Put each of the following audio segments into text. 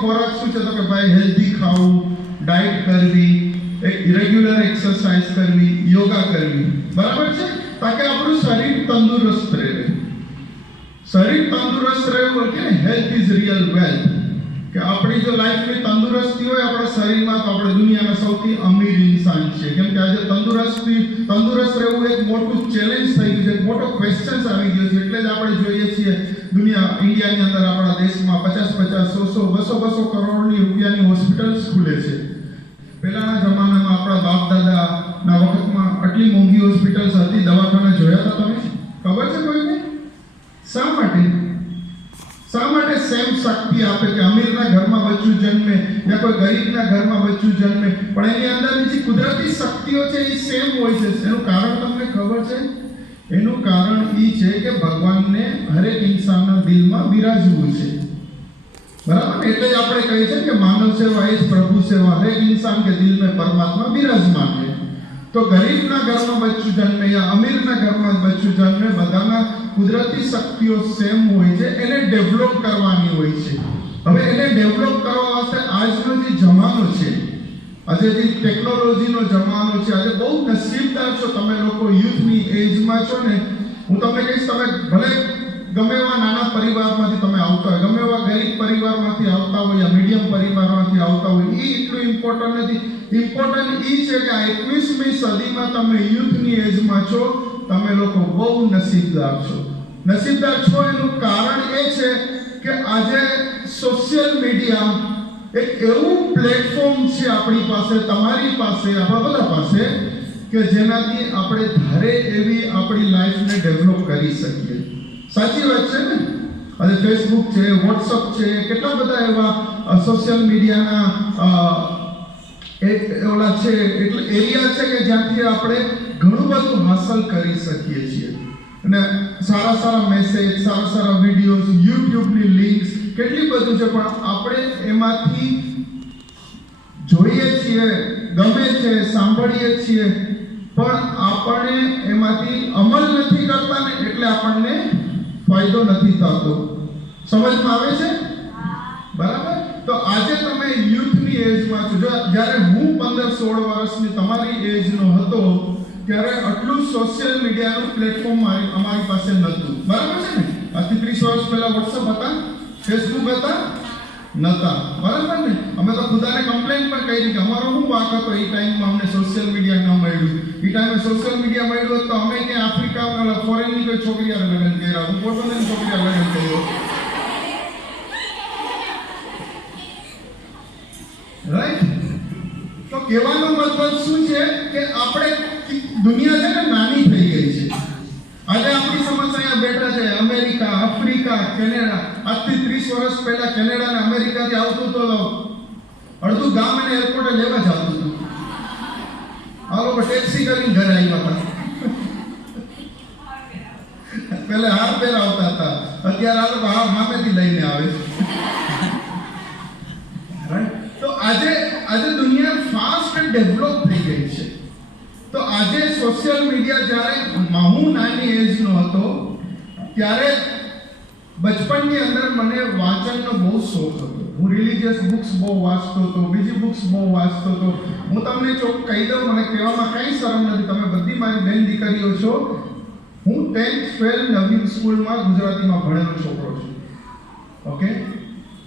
ખોરાક શું છે તો કે ભાઈ હેલ્ધી ખાવું, ડાયટ કરવી, એક રેગ્યુલર એક્સરસાઇઝ કરવી, યોગા કરવી, બરાબર છે, તાકે આપણું શરીર તંદુરસ્ત રહે. શરીર તંદુરસ્ત રહેવું કે હેલ્થ ઇઝ રિયલ વેલ્થ, કે આપણી જો લાઈફની તંદુરસ્તી હોય આપણા શરીરમાં તો આપણે દુનિયાના સૌથી અમીર ઇન્સાન છે. કેમ કે આજે તંદુરસ્ત રહેવું એક મોટું ચેલેન્જ થઈ ગયું છે, એક મોટો ક્વેશ્ચન આવી ગયો છે. એટલે જ આપણે જોઈએ છીએ ઇન્ડિયાની અંદર આપણા દેશમાં 50-50, 100-200 કરોડની રૂપિયાની હોસ્પિટલ્સ ખુલે છે. પહેલાના જમાનામાં આપણા બાપ દાદાના વખતમાં આટલી મોંઘી હોસ્પિટલ્સ હતી, દવાખાના જોયા હતા તમે? ખબર છે કોઈને? શા માટે સેમ શક્તિ આપે કે અમીરના ઘરમાં બચ્ચું જન્મે યા કોઈ ગરીબના ઘરમાં બચ્ચું જન્મે, પણ એની અંદરની જે કુદરતી શક્તિઓ છે એ સેમ હોય છે. એનું કારણ તમને ખબર છે? એનું કારણ એ છે કે ભગવાનને હરેક ઇન્સાનના દિલમાં બિરાજવું છે, બરાબર? એટલે જ આપણે કહીએ છીએ કે માનવ સેવા એ જ પ્રભુ સેવા, હરેક ઇન્સાન કે દિલ में परमात्मा विराजमान है. તો ગરીબના ઘરમાં બચ્ચું જન્મે યા અમીરના ઘરમાં બચ્ચું જન્મે, બધાના કુદરતી શક્તિઓ સેમ હોય છે, એને ડેવલપ કરવાની હોય છે. હવે એને ડેવલપ કરવા વાસ્તે આજનો જે જમાનો છે, આજે જે ટેકનોલોજીનો જમાનો છે, આજે બહુ નસીબદાર છો તમે લોકો, યુથની એજમાં છો ને. હું તમને કહીશ, તમે ભલે ગમે એવા નાના પરિવારમાંથી તમે આવતા હોય, ગમે એવા ગરીબ પરિવારમાંથી આવતા હોય યા મીડિયમ પરિવારમાંથી આવતા હોય, એ એટલું ઇમ્પોર્ટન્ટ નથી. ઇમ્પોર્ટન્ટ એ છે કે આ 21મી સદીમાં તમે યુથની એજમાં છો, તમે લોકો બહુ નસીબદાર છો. નસીબદાર છો એનું કારણ એ છે કે આજે સોશિયલ મીડિયા એક એવું પ્લેટફોર્મ છે આપણી પાસે, તમારી પાસે, આપણા બધા પાસે, કે જેનાથી આપણે ધારે એવી આપણી લાઈફને ડેવલપ કરી શકીએ. સાચી વાત છે ને? આજે ફેસબુક છે, વોટ્સઅપ છે, કેટલા બધા એવા સોશિયલ મીડિયાના ઓલા છે, એટલે એરિયા છે કે જ્યાંથી આપણે ઘણું બધું હાંસલ કરી શકીએ છીએ. અને સારા મેસેજ, સારા વિડીયોઝ, યુટ્યુબની લિંક્સ, કેટલી બધું છે, પણ આપણે એમાંથી જોઈએ છીએ, ગમે છે, સાંભળીએ છીએ, પણ આપણે એમાંથી અમલ નથી કરતા ને, એટલે આપણને ફાયદો નથી થતો. સમજમાં આવે છે? બરાબર? તો આજે તમે યુથની એજમાં છો. જ્યારે હું 15-16 વર્ષની તમારી એજનો હતો ત્યારે આટલું સોશિયલ મીડિયાનું પ્લેટફોર્મ અમારી પાસે નહોતું, બરાબર છે ને? આજથી 30 વર્ષ પહેલા વોટ્સઅપ હતા, ફેસબુક હતા, નહોતા, બરાબર ને? અમે તો ખુદાને કમ્પ્લેન પણ કરી કે અમારો શું વાંક હતો, એ ટાઈમમાં અમને સોશિયલ મીડિયા ન મળ્યું. એ ટાઈમે સોશિયલ મીડિયા મળ્યું તો અમે ત્યાં આફ્રિકામાં ફોરેનની કોઈ છોકરી લગ્ન કર્યા, હું પોતાની છોકરી લગ્ન કર્યો, રાઈટ? તો કહેવાનો મતલબ શું છે કે આપણે દુનિયા છે ને નાની થઈ ગઈ છે. આજે આપણી સમસ્યા અહીંયા બેઠા છે, અમેરિકા, આફ્રિકા, કેનેડા. આજથી 30 વર્ષ પહેલા કેનેડા અને અમેરિકાથી આવતું તો અડધું ગામ અને એરપોર્ટે લેવા જ આવતું હતું. આ લોકો ટેક્સી કરીને ઘરે આવ્યા હતા. પહેલા હાર પહેર આવતા હતા, અત્યારે આ લોકો હાર સામેથી લઈને આવે છે. તો આજે દુનિયા ફાસ્ટ ડેવલપ થઈ ગઈ છે. તો આજે સોશિયલ મીડિયા, જ્યારે હું નાની એજનો હતો ત્યારે બચપનની અંદર મને વાંચનનો બહુ શોખ હતો. હું રિલિજિયસ બુક્સ બહુ વાંચતો હતો, બીજી બુક્સ બહુ વાંચતો હતો. હું તમને કહી દઉં, મને કહેવામાં કંઈ શરમ નથી, તમે બધી મારી બેન દીકરીઓ છો. હું 10th ફેલ નવીન સ્કૂલમાં ગુજરાતીમાં ભણેલો છોકરો છું. ઓકે,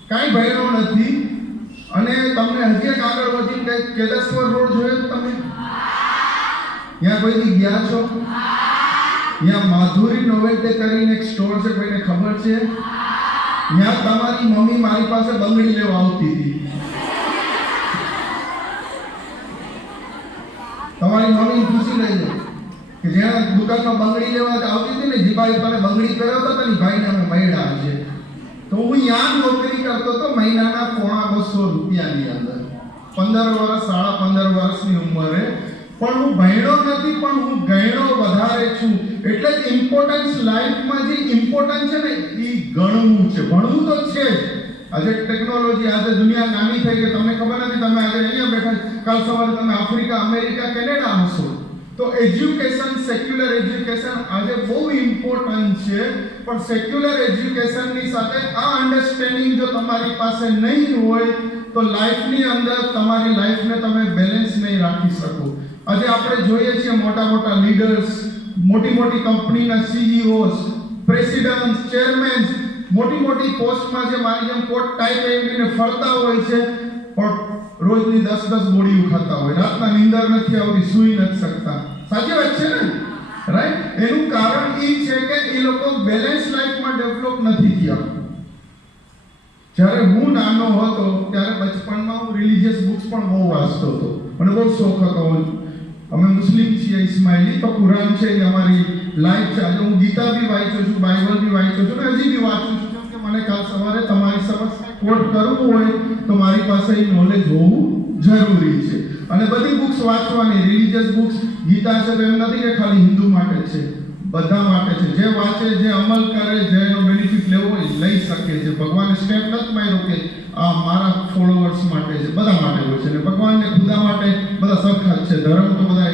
કાંઈ ભણ્યો નથી. અને તમને હજી એક આગળ વધીને કંઈક કેદાસપુર રોડ જોયો તમે? ત્યાં કોઈથી ગયા છો? ત્યાં માધુરી નોવેલ્ટે કરીને એક સ્ટોર છે, કોઈને ખબર છે? ત્યાં તમારી મમ્મી મારી પાસે બંગડી લેવા આવતી હતી. તમારી મમ્મી પૂછી લેજો કે જ્યાં દુકાનમાં બંગડી લેવા આવતી હતી ને, જે ભાઈ તને બંગડી પહેરાવતા હતા ને ભાઈને અમે મળ્યા છે. તો હું ત્યાં નોકરી કરતો હતો મહિનાના 250 રૂપિયાની અંદર, 15 વર્ષ, 15.5 વર્ષની ઉંમરે. પણ હું ભણ્યો નથી, પણ હું ગણ્યો વધારે છું. એટલે જ ઇમ્પોર્ટન્સ લાઈફમાં જે ઇમ્પોર્ટન્સ છે ને એ ગણવું છે. ભણવું તો છે જ. આજે ટેકનોલોજી, આજે દુનિયા નાની થઈ ગઈ. તમને ખબર નથી, તમે આજે અહીંયા બેઠા, કાલ સવારે તમે આફ્રિકા, અમેરિકા, કેનેડા હશો. તો તો એજ્યુકેશન, સેક્યુલર એજ્યુકેશન આજે બહુ ઇમ્પોર્ટન્ટ છે, પણ સેક્યુલર એજ્યુકેશનની સાથે આ અન્ડરસ્ટેન્ડિંગ જો તમારી પાસે નહીં હોય તો લાઈફની અંદર તમારી લાઈફને તમે બેલેન્સ નહીં રાખી શકો. આજે આપણે જોઈએ છીએ મોટા મોટા લીડર્સ, મોટી મોટી કંપનીના સીઈઓસ, પ્રેસિડેન્ટ, ચેરમેન, મોટી મોટી પોસ્ટમાં જે મારી જેમ કોટ ટાઈ પહેરીને ફરતા હોય છે, પણ રોજની 10 ગોળીઓ ખાતા હોય, રાતના નીંદર નથી આવતી, સૂઈ નથી શકતા. સાચી વાત છે ને? રાઈટ. એનું કારણ એ છે કે એ લોકો બેલેન્સ લાઈફમાં ડેવલપ નથી થયા. જ્યારે હું નાનો હતો ત્યારે બચપણમાં હું રિલિજિયસ બુક્સ પણ બહુ વાંચતો હતો, મને બહુ શોખ હતો. અમે મુસ્લિમ છીએ, ઇસ્માઇલી, તો કુરાન છે એ અમારી લાઈફ છે. આજે હું ગીતા બી વાંચું છું, બાઇબલ બી વાંચું છું, અને હજી બી વાંચું છું, કેમ કે મને કાલ સવારે તમારી સમક્ષ કોટ કરવું હોય તો મારી પાસે એ નોલેજ હોવું જરૂરી છે. અને બધી બુક્સ વાંચવાની, રિલિજિયસ બુક્સ, ગીતા છે તો એમ નથી કે ખાલી હિન્દુ માટે છે, બધા માટે છે. જે વાંચે, જે અમલ કરે, જે એનો બેનિફિટ લેવો હોય લઈ શકે છે. ભગવાને સ્ટેપ નથી માર્યો કે આ મારા ફોલોવર્સ માટે છે, બધા માટે હોય છે. અને ભગવાનને ખુદા માટે બધા સરખા જ છે. ધર્મ તો બધા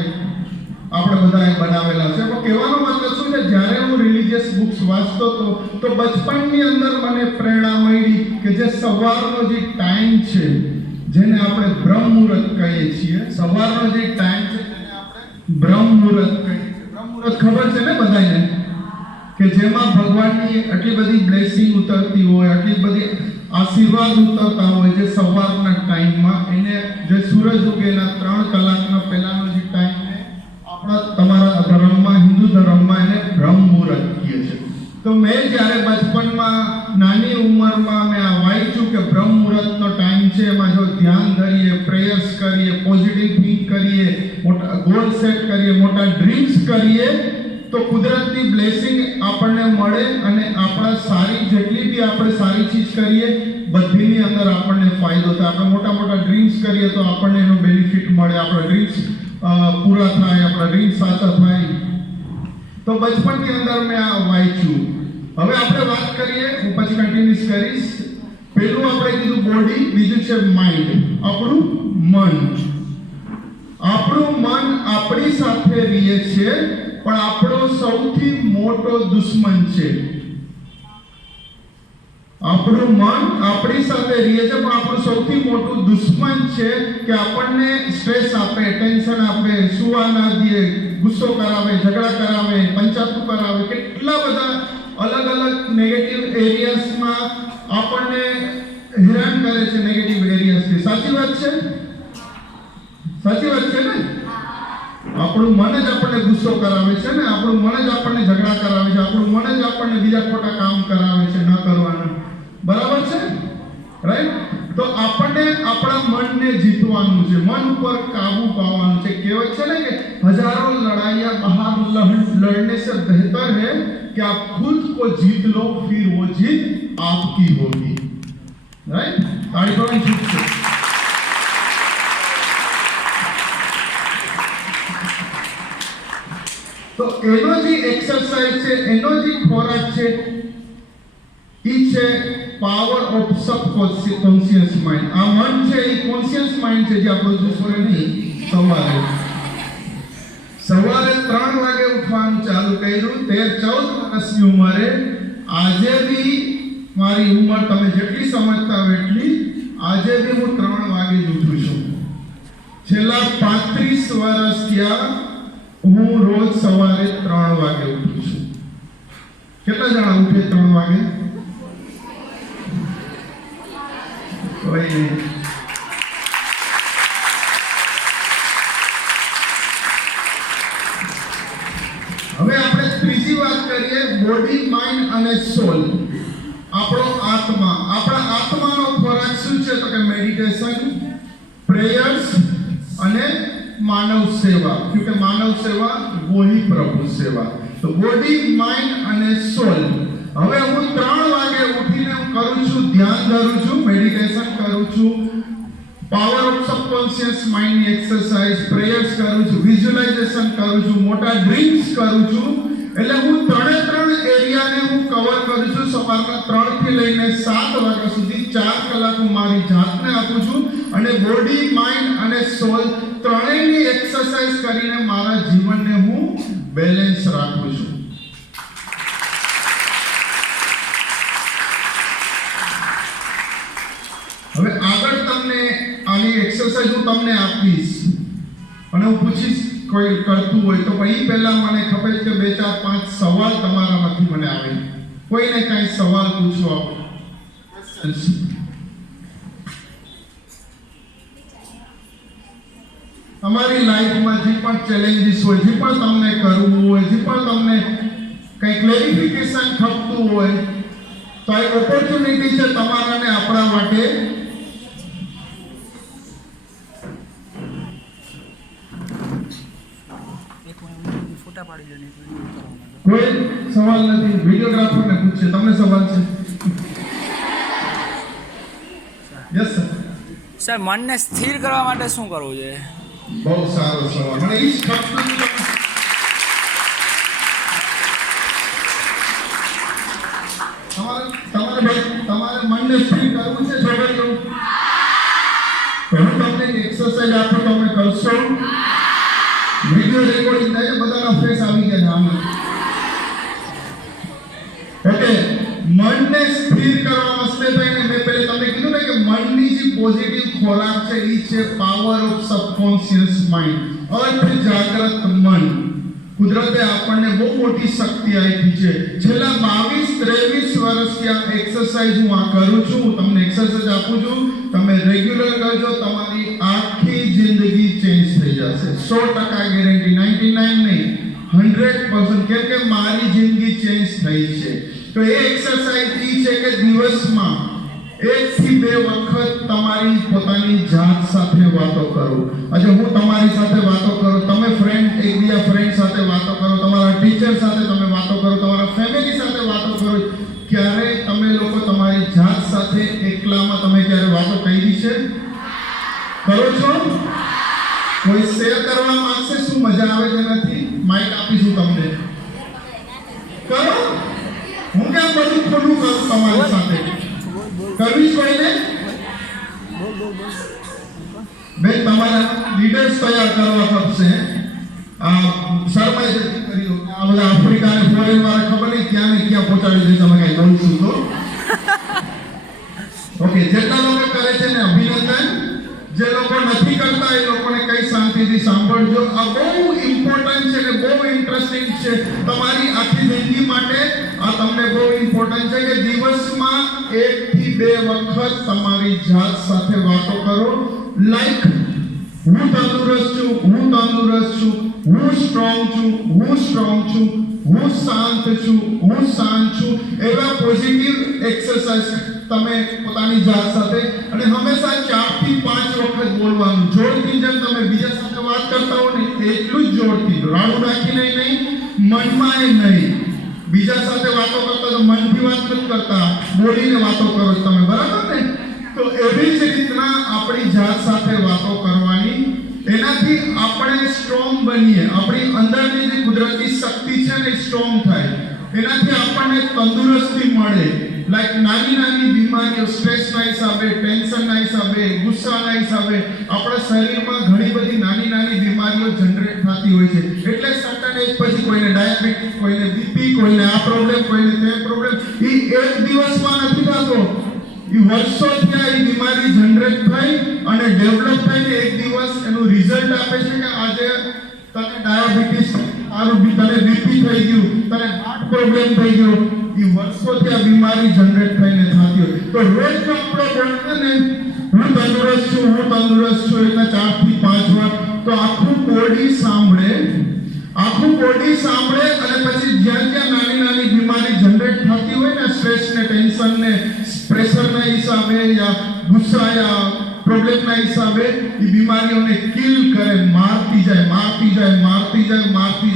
આપણે બધાએ બનાવેલા છે. પણ કહેવાનો મતલબ શું છે, જ્યારે હું રિલિજિયસ બુક્સ વાંચતો હતો તો બચપણની અંદર મને પ્રેરણા મળી કે જે સવારનો જે ટાઈમ છે, જેને આપણે બ્રહ્મ મુહૂર્ત કહીએ છીએ, સવારનો જે ટાઈમ છે તેને આપણે બ્રહ્મ મુહૂર્ત કહીએ છીએ. બ્રહ્મ મુહૂર્ત ખબર છે ને બધાને, કે જેમાં ભગવાનની આટલી બધી બ્લેસિંગ ઉતરતી હોય, આટલી બધી આશીર્વાદ ઉતરતા હોય, જે સવારના ટાઈમમાં એને જે સૂરજ ઉગેના 3 કલાકના પહેલાનો જે ટાઈમ છે, આપણા તમારા ધર્મમાં, હિન્દુ ધર્મમાં એને બ્રહ્મ મુહૂર્ત કહે છે. તો મેં જ્યારે બચપનમાં નાની ઉંમરમાં મેં આ વાંચ્યું કે બ્રહ્મ મુહૂર્તનો ટાઈમ છે, એમાં જો ધ્યાન ધરીએ, પ્રેયર્સ કરીએ, પોઝિટિવ થિંક કરીએ, મોટા ગોલ સેટ કરીએ, મોટા ડ્રીમ્સ કરીએ, તો કુદરતની બ્લેસિંગ આપણને મળે અને આપણા સારી જેટલી બી આપણે સારી ચીજ કરીએ બધીની અંદર આપણને ફાયદો થાય. આપણે મોટા મોટા ડ્રીમ્સ કરીએ તો આપણને એનો બેનિફિટ મળે, આપણા ડ્રીમ્સ પૂરા થાય, આપણા ડ્રીમ્સ સાચા થાય. તો બચપનની અંદર મેં આ વાંચ્યું. હવે આપણે વાત કરીએ, હું પછી કન્ટિન્યુઅસ કરીશ. પહેલું આપણે કીધું બોડી, બીજું છે માઇન્ડ, આપણું મન. આપણું મન આપણી સાથે રહે છે, પણ આપણો સૌથી મોટો દુશ્મન છે. આપણું મન આપણી સાથે રહે છે, પણ આપણું સૌથી મોટું દુશ્મન છે કે આપણને સ્ટ્રેસ આપે, ટેન્શન આપે, સુવા ના દે, ગુસ્સો કરાવે, ઝઘડા કરાવે, પંચાયત કરાવે, કેટલા બધા અલગ અલગ નેગેટિવ એરિયાસમાં આપણને હેરાન કરે છે. નેગેટિવ એરિયાસથી. સાચી વાત છે? સાચી વાત છે ને? આપણું મન જ આપણને ગુસ્સો કરાવે છે ને, આપણું મન જ આપણને ઝઘડા કરાવે છે, આપણું મન જ આપણને બીજા ખોટા કામ કરાવે છે ન કરવાના. બરાબર છે? રાઈટ? તો આપણને આપણા મનને જીતવાનું છે, મન ઉપર કાબુ પાવાનું છે. કહેવત છે ને કે હજારો લડાઈयां बाहर लड़ने से बेहतर है कि आप खुद को जीत लो, फिर वो जीत आपकी होगी. राइट? ताड़ी पाड़ी जीत से. तो એનો જે એક્સરસાઇઝ છે, એનો જે ખોરાક છે, એ છે પાવર ઓફ સબકોન્શિયસ માઇન્ડ. આ મન છે એ કોન્શિયસ માઇન્ડ છે, જે આપણું દુશ્મન નહીં. સવારે 3 વાગે ઉઠવાનું ચાલુ કર્યું, 13-14 વર્ષની ઉંમરે. આજે બી મારી ઉંમર તમે જેટલી સમજતા હોય એટલી, આજે બી હું 3 વાગે જ ઉઠું છું. છેલ્લા 35 વર્ષ થયા હું રોજ સવારે 3 વાગે ઉઠું છું. કેટલા જણા ઉઠે 3 વાગે? કોઈ નહીં. હવે આપણે ત્રીજી વાત કરીએ, બોડી, માઇન્ડ અને સોલ. આપણો આત્મા. આપણા આત્માનો ખોરાક શું છે? તો કે મેડિટેશન, પ્રેયર્સ અને मानव सेवा, क्योंकि मानव सेवा वो ही प्रभु सेवा. तो बॉडी, माइंड અને સોલ. હવે હું 3 વાગે ઉઠીને હું કરું છું, ધ્યાન ધરું છું, મેડિટેશન કરું છું, પાવર ઓફ સબકોન્શિયસ માઇન્ડ ની એક્સરસાઇઝ, પ્રેયર્સ કરું છું, વિઝ્યુલાઇઝેશન કરું છું, મોટા ડ્રીમ્સ કરું છું. એટલે હું 3 એરિયાને હું કવર કરું છું. સવારના 3 થી લઈને 7 વાગ્યા સુધી 4 કલાક હું મારી જાતને આપું છું અને બોડી, માઇન્ડ અને સોલ ત્રણેયની એક્સરસાઇઝ કરીને મારા જીવનને બેલેન્સ રાખું છું. હવે આગળ તમને આની એક્સરસાઇઝ હું તમને આપીશ અને હું પૂછીશ કોઈ કરતું હોય તો પછી પહેલા મને ખબર છે કે 2 4 5 સવાલ તમારામાંથી મને આવે. કોઈને કાંઈ સવાલ પૂછો તમારી લાઈફમાં જે પણ ચેલેન્જીસ હોય, જે પણ તમને કરવું હોય, જે પણ તમને કંઈ ક્લેરિફિકેશન ખપતું હોય તો આ ઓપોર્ચ્યુનિટી છે તમારા ને આપણા માટે. કોઈ સવાલ નથી. વિડિયોગ્રાફરને પૂછશે તમને સવાલ છે? Yes sir. સર મનને સ્થિર કરવા માટે શું કરવું જોઈએ? બહુ સારો સવાલ. મને ઈ જ ખપતું તમારે મનને સ્થિર કરવું છે છોકરીઓ. હું તમને એક્સરસાઇઝ આપું તમે કરશો. વિડિયો રેકોર્ડિંગ થાય બધાના ફેસ આવી ગયા આમ. ઓકે, મનને સ્થિર કરવા વાસ્તે થઈને મેં પહેલે તમને કીધું ને કે મનની જે પોઝિટિવ ખોરાક છે એ છે પાવર ઓફ સબકોન્શિયસ માઇન્ડ. અર્થ જાગ્રત મન. કુદરતે આપણને બહુ મોટી શક્તિ આપી છે. છેલ્લા 22-23 વર્ષથી આ એક્સરસાઇઝ હું આ કરું છું. હું તમને એક્સરસાઇઝ આપું છું. તમે રેગ્યુલર કરજો, તમારી આખી જિંદગી ચેન્જ થઈ જશે. 100% ગેરંટી. 99 નહીં, 100%. કેમ કે મારી જિંદગી ચેન્જ થઈ છે. તો એ એક્સરસાઇઝ એ છે કે દિવસમાં 1 થી 2 વખત તમારી પોતાની જાત સાથે વાતો કરો. આજે હું તમારી સાથે વાતો કરું, તમે એકબીજા ફ્રેન્ડ સાથે વાતો કરો, તમારા ટીચર સાથે તમે વાતો કરો, તમારા ફેમિલી સાથે વાતો કરો. ક્યારે તમે લોકો તમારી જાત સાથે એકલામાં તમે ક્યારે વાતો કરી છે? કરો છો? કોઈ શેર કરવા માંગશે? શું મજા આવે છે? નથી? માઇક આપીશું તમને. કરો. હું કેમ બધું ખોટું કરું તમારી સાથે? કરવી કોઈને? બેન તમારા લીડર્સ તૈયાર કરવા ખપશે. શર્માઈ જતી કરી દો. આ બધા આફ્રિકા અને ફોરેન વાળા ખબર નહીં ક્યાં ને ક્યાં પહોંચાડી દે. તમે કઈ બોલશું તો ઓકે. જેટલા લોકો કરે છે ને અભિનંદન. જે લોકો નથી કરતા એ લોકોને કઈ શાંતિથી સાંભળજો. આ બહુ ઇમ્પોર્ટન્ટ છે ને બહુ ઇન્ટરેસ્ટિંગ છે તમારી આખી જિંદગી માટે. આ તમને બહુ ઇમ્પોર્ટન્ટ છે કે દિવસમાં 1 થી 2 વખત તમારી જાત સાથે વાતો કરો. લાઈક હું તંદુરસ્ત છું, હું તંદુરસ્ત છું, હું સ્ટ્રોંગ છું, હું સ્ટ્રોંગ છું, હું શાંત છું, હું શાંત છું. એવા પોઝિટિવ એક્સરસાઇઝ તમે પોતાની જાત સાથે અને હંમેશા 4 થી 5 વખત બોલવાનું. જોરથી જેમ તમે બીજા સાથે વાત કરતા હો ને એટલું જ જોરથી, રાડું નાખીને નહીં, મનમાં એ નહીં. બીજા સાથે વાતો કરતા તો મનથી વાત નથી કરતા, બોલીને વાતો કરો તમે, બરાબર ને? તો એવી જ રીતના આપણી જાત સાથે વાતો કરવાની. એનાથી આપણે સ્ટ્રોંગ બનીએ. આપણી અંદરની જે કુદરતી શક્તિ છે ને સ્ટ્રોંગ થાય. એનાથી આપણને તંદુરસ્તી મળે. લાઈક નાની બીમારીઓ, સ્ટ્રેસના હિસાબે, ટેન્શનના હિસાબે, ગુસ્સાના હિસાબે આપણા શરીરમાં ઘણી બધી નાની બીમારીઓ જનરેટ થતી હોય છે. એટલે સર્ટન એજ પછી કોઈને ડાયાબિટીસ, કોઈને બીપી, કોઈને આ પ્રોબ્લેમ, કોઈને તે પ્રોબ્લેમ. એ એક દિવસમાં નથી થતો. એ વર્ષોથી આ બીમારી જનરેટ થઈ અને ડેવલપ થઈને એક દિવસ એનું રિઝલ્ટ આપે છે કે આજે તને ડાયાબિટીસ, તને બીપી થઈ ગયું, તને હાર્ટ પ્રોબ્લેમ થઈ ગયો. એ વર્ષોથી આ બીમારી જનરેટ થઈને થતી હોય. તો રોજ જો આપણે બોલશે ને હું તંદુરસ્ત છું, હું તંદુરસ્ત છું એટલે 4 થી 5 વાર, તો આખું બોડી સાંભળે અને પછી જ્યાં નાની બીમારી જનરેટ થતી હોય ને, સ્ટ્રેસ ને, ટેન્શન ને, પ્રેશરના હિસાબે યા ગુસ્સા યા પ્રોબ્લેમના હિસાબે એ બીમારીઓને કિલ કરે, મારતી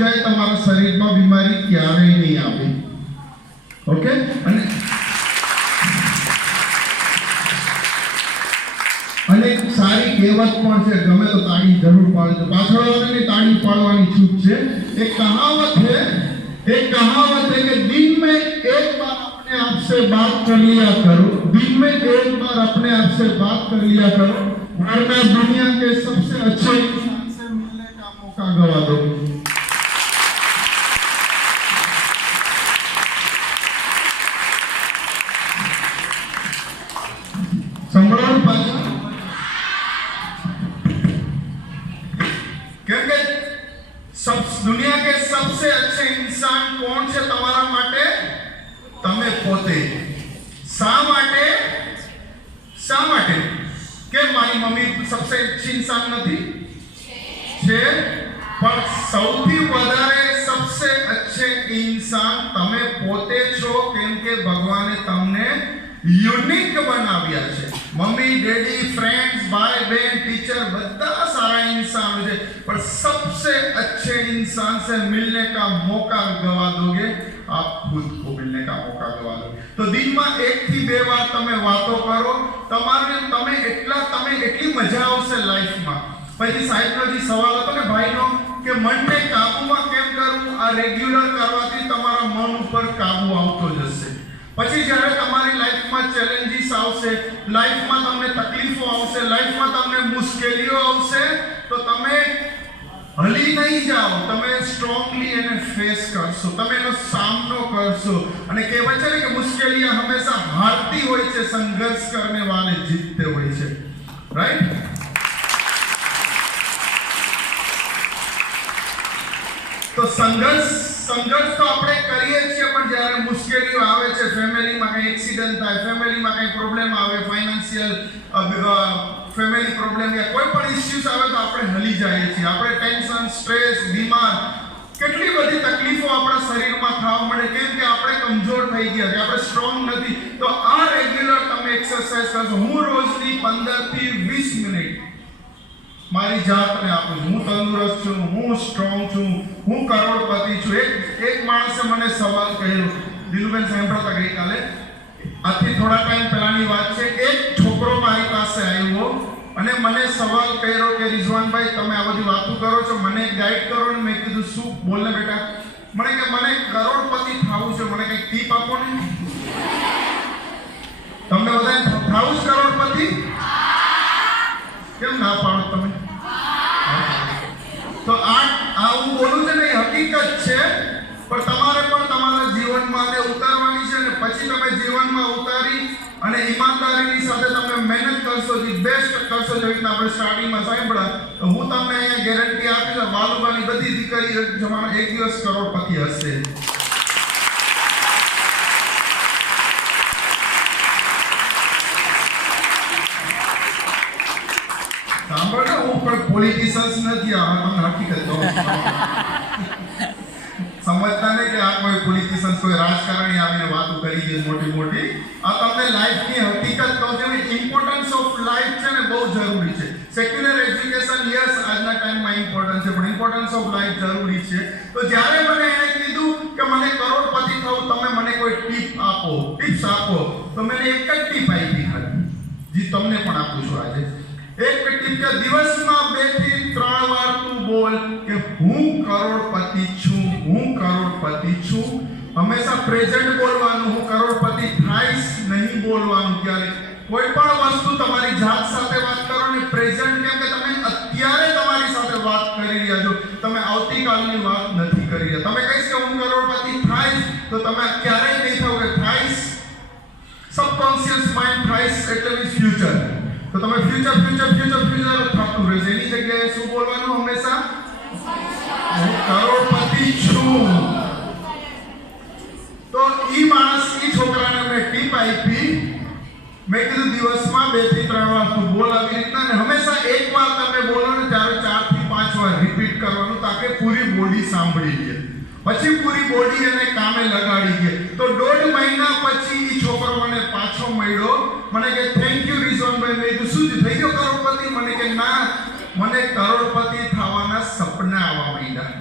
જાય. તમારા શરીરમાં બીમારી ક્યારેય નહીં આવે. ઓકે? અને એક સારી કહેવત પણ છે, ગમે તો તાળી જરૂર પાડજો. પાછળવાળાને તાળી પાડવાની છૂટ છે. एक कहावत है कि दिन में एक बार अपने आप से बात कर लिया करो, दिन में एक बार अपने आप से बात कर लिया करो, वरना दुनिया के सबसे अच्छे इंसान से मिलने का मौका गवा दो. સંભળાવો પાછું. કેમ કે दुनिया के सबसे अच्छे इंसान कौन છે તમારા માટે? તમે પોતે. શા માટે કે મારી મમ્મી सबसे अच्छी इंसान નથી છે, પણ સૌથી વધારે सबसे अच्छे इंसान તમે પોતે છો, કેમ કે ભગવાને તમને યુનિક બનાવ્યા છે. मम्मी डैडी फ्रेंड्स भाई बहन टीचर બધા सारा इंसान है, पर सबसे अच्छे इंसान से मिलने का मौका गवा दोगे, आप खुद को मिलने का मौका गवा दोगे. तो दिन में 1 થી 2 વાર તમે વાતો કરો, તમે એટલી મજા આવશે લાઈફ માં. પછી સાહેબનો જે સવાલ હતો ને ભાઈનો કે મનને કાબૂમાં કેમ કરવું, આ રેગ્યુલર કરવાથી તમારા મન ઉપર કાબુ આવતો જશે. પછી જ્યારે તમારી લાઈફમાં ચેલેન્જીસ આવશે, લાઈફમાં તમને તકલીફો આવશે, લાઈફમાં તમને મુશ્કેલીઓ આવશે, તો તમે હલી નહીં જાઓ, તમે સ્ટ્રોંગલી એને ફેસ કરશો, તમે એનો સામનો કરશો. અને કહેવાય છે ને કે મુશ્કેલીઓ હંમેશા હારતી હોય છે, સંઘર્ષ કરને વાલે જીતતે હોય છે. રાઈટ? તો સંઘર્ષ તો આપણે કરીએ છીએ, પણ જ્યારે મુશ્કેલીઓ આવે છે, ફેમિલીમાં કંઈ એક્સિડન્ટ થાય, ફેમિલીમાં કંઈ પ્રોબ્લેમ આવે, ફાઇનાન્શિયલ ફેમિલી પ્રોબ્લેમ યા કોઈ પણ ઇશ્યુઝ આવે તો આપણે હલી જઈએ છીએ. આપણે ટેન્શન, સ્ટ્રેસ, બીમાર, કેટલી બધી તકલીફો આપણા શરીરમાં થવા મળે, કેમ કે આપણે કમજોર થઈ ગયા છે, આપણે સ્ટ્રોંગ નથી. તો આ રેગ્યુલર તમે એક્સરસાઇઝ કરશો. હું રોજની 15 થી 20 મિનિટ મારી જાતને આપું છું. હું તંદુરસ્ત છું, હું સ્ટ્રોંગ છું, હું કરોડપતિ છું. એક માણસે મને સવાલ કર્યો, દિલુબેન સાંભળતા ગઈકાલે, આથી થોડા ટાઈમ પહેલાની વાત છે. એક છોકરો મારી પાસે આવ્યો અને મને સવાલ કર્યો કે રિઝવાનભાઈ, તમે આ બધી વાતો કરો છો, મને ગાઈડ કરો ને. મેં કીધું શું? બોલ ને બેટા. મને કરોડપતિ થવું છે, મને કંઈક ટીપ આપો ને. તમને બધાને થવું છે કરોડપતિ? કેમ ના પાડો તમે? તો આ હું બોલું છે ને, એ હકીકત છે, પણ તમારે પણ તમારા જીવનમાં આને ઉતારવાની છે. અને પછી તમે જીવનમાં ઉતારી અને ઈમાનદારીની સાથે તમે મહેનત કરશો, જે બેસ્ટ કરશો. જેવી રીતના આપણે સ્ટાર્ટિંગમાં સાંભળ્યા, તો હું તમને અહીંયા ગેરંટી આપી છું, બાલુબાની બધી દીકરી જમાનો એક દિવસ કરોડપતિ હશે. સાંભળો, હું કોઈ પોલિટિશિયન્સ નથી. આ તમને હકીકત કહું, સમજતા નહીં કે આ કોઈ પોલિટિશિયન્સ, કોઈ રાજકારણી આવીને વાતો કરી દે મોટી મોટી. આ તમને લાઈફની હકીકત કહું છું. ઇમ્પોર્ટન્સ ઓફ લાઈફ છે ને, બહુ જરૂરી છે. સેક્યુલર એજ્યુકેશન યસ આજના ટાઈમમાં ઇમ્પોર્ટન્ટ છે, પણ ઇમ્પોર્ટન્સ ઓફ લાઈફ જરૂરી છે. તો જ્યારે મને એણે કીધું કે મને કરોડપતિ થવું, તમે મને કોઈ ટિપ્સ આપો, તો મેં એક જ ટીપ આપી હતી, જે તમને પણ આપું છું આજે. એક ટીપ કે દિવસમાં 2 થી 3 વાર તું બોલ કે હું કરોડપતિ છું, હું કરોડપતિ છું. હંમેશા પ્રેઝન્ટ બોલવાનું, હું કરોડપતિ થાઈશ નહીં બોલવાનું. ક્યારે કોઈ પણ વસ્તુ તમારી જાત સાથે વાત કરો ને પ્રેઝન્ટ, કેમ કે તમે અત્યારે તમારી સાથે વાત કરી રહ્યા છો, તમે આવતીકાલની વાત નથી કરી રહ્યા. તમે કહીશ કે હું કરોડપતિ થાઈશ, તો તમે ક્યારેય નહીં થાવ કે થાઈશ. સબકોન્શિયસ માઇન્ડ થાઈશ એટલે મીન્સ ફ્યુચર. તો તમે ફ્યુચર થતું રહેશે. એની જગ્યાએ શું બોલવાનું? હંમેશા હું કરોડપતિ છું. તો ઈ માણસ, ઈ છોકરાને મેં ટીપ આપી. મેં કીધું દિવસમાં 2 થી 3 વાર તું બોલ આવી રીતના, ને હંમેશા એક વાર તમે બોલો ને ત્યારે 4 થી 5 વાર રિપીટ કરવાનું, તાકે પૂરી બોડી સાંભળી લે. પછી પૂરી બોડી એને કામે લગાડી દે. તો 1.5 મહિના પછી ઈ છોકરો મને પાછો મળ્યો. મને કે થેન્ક યુ રિઝવાનભાઈ. મેં કીધું શું થઈ ગયો કરોડપતિ? મને કે ના, મને કરોડપતિ થવાના સપના આવવા માંડ્યા.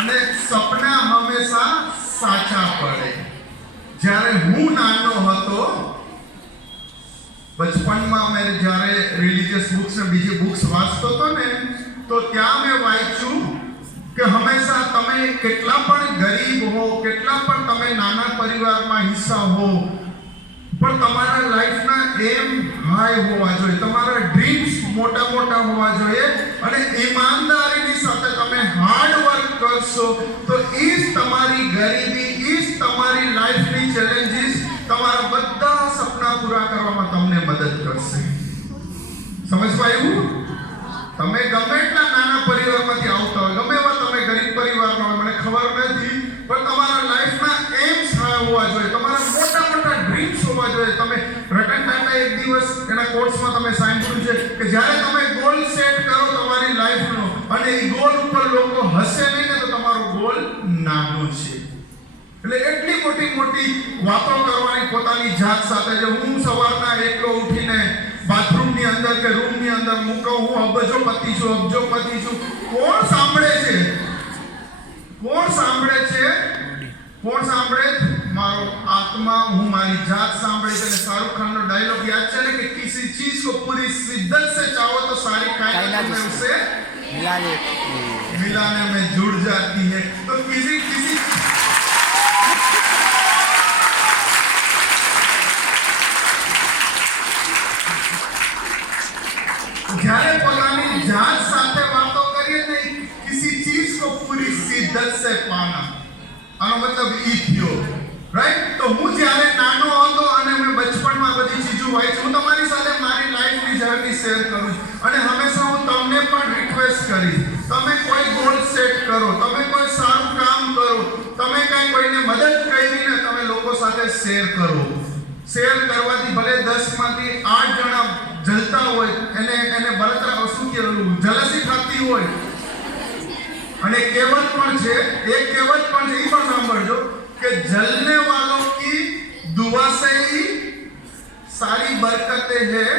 અને સપના હંમેશા સાચા પડે. જ્યારે હું નાનો હતો, બચપનમાં મેં જ્યારે રિલિજિયસ બુક્સ ને બીજી બુક્સ વાંચતો હતો ને, તો ત્યાં મેં વાંચ્યું કે હંમેશા તમે કેટલા પણ ગરીબ હો, કેટલા પણ તમે નાના પરિવારમાં હિસ્સા હો, પણ તમારા લાઈફના એમ હાઈ હોવા જોઈએ, તમારા ડ્રીમ્સ મોટા હોવા જોઈએ, અને ઈમાનદારીની સાથે તમે હાર્ડ વર્ક કરશો તો એ જ તમારી ગરીબી, એ જ તમારી લાઈફની ચેલેન્જીસ, તમારા બધા સપના પૂરા કરવામાં તમને મદદ કરશે. સમજવા આવ્યું? તમે ગમે એટલા નાના પરિવારમાંથી આવતા હોય, ગમે એવા તમે ગરીબ પરિવારના હોય, મને ખબર નથી, પણ તમારા લાઈફના એમ્સ હોવા જોઈએ, તમારા મોટા મોટા ડ્રીમ્સ હોવા જોઈએ. તમે રતન ટાટા એક દિવસ એના કોર્સમાં તમે સાંભળ્યું છે કે જ્યારે તમે ગોલ સેટ કરો તમારી લાઈફનો અને એ ગોલ ઉપર લોકો હસે નહીં ને તો તમારો ગોલ નાનો છે. એટલે એટલી મોટી મોટી વાતો કરવાની પોતાની જાત સાથે, જે હું સવારના એકલો ઉઠીને બાથરૂમની અંદર કે રૂમની અંદર મૂકો, હું અબજોપતિ છું. કોણ સાંભળે છે? કોણ સાંભળે? મારો આત્મા, હું મારી જાત સાંભળે છે. શાહરુખ ખાનનો ડાયલોગ યાદ છે ને કે किसी चीज को पूरी शिद्दत से चाहो तो सारी कायनात में उसे मिलाने में जुड़ जाती है. तो किसी જ્યારે પોતાની જાત સાથે વાતો કરીએ ને, किसी चीज को पूरी शिद्दत से पाना, આનો મતલબ ઈ થયો, રાઈટ? તો હું જ્યારે નાનો હતો અને મેં બચપણમાં બધી ચીજો વાંચી, હું તમારી સાથે મારી લાઈફની જર્ની શેર કરું છું અને હંમેશા હું તમને પણ રિક્વેસ્ટ કરીશ, તમે કોઈ ગોલ સેટ કરો, તમે કોઈ સારું કામ કરો, તમે કાંઈ કોઈને મદદ કરીને તમે લોકો સાથે શેર કરો. શેર કરવાથી ભલે 10 માંથી 8 જણા જલતા હોય, એને બળતરા શું કહેવું, જલસી થતી હોય. અને કહેવત પણ છે, એ પણ સાંભળજો કે જલને વાलों की दुआ से ही सारी बरकतें हैं,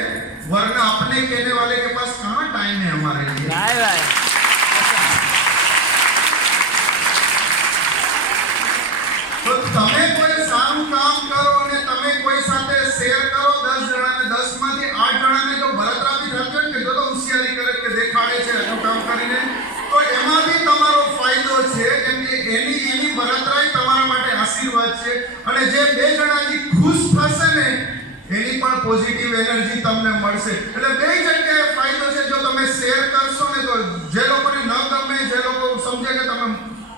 वरना अपने कहने वाले के पास कहाँ टाइम है हमारे लिए. તો તમે કોઈ સારું કામ કરો અને તમે કોઈ સાથે શેર કરો, 10 જણાને, 10 માંથી 8 જણાને જો બળતરા બી થતી હોય કે જો તો હોશિયારી કરે કે દેખાડે છે આટલું કામ કરીને, તો એમાં બી તમારો ફાયદો છે, કેમ કે એની બળતરા તમારા માટે આશીર્વાદ છે. અને જે 2 જણાથી ખુશ થશે ને એની પણ પોઝિટિવ એનર્જી તમને મળશે. એટલે 2 જગ્યાએ ફાયદો છે. જો તમે શેર કરશો ને તો જે લોકોને ન ગમે, જે લોકો સમજે કે તમે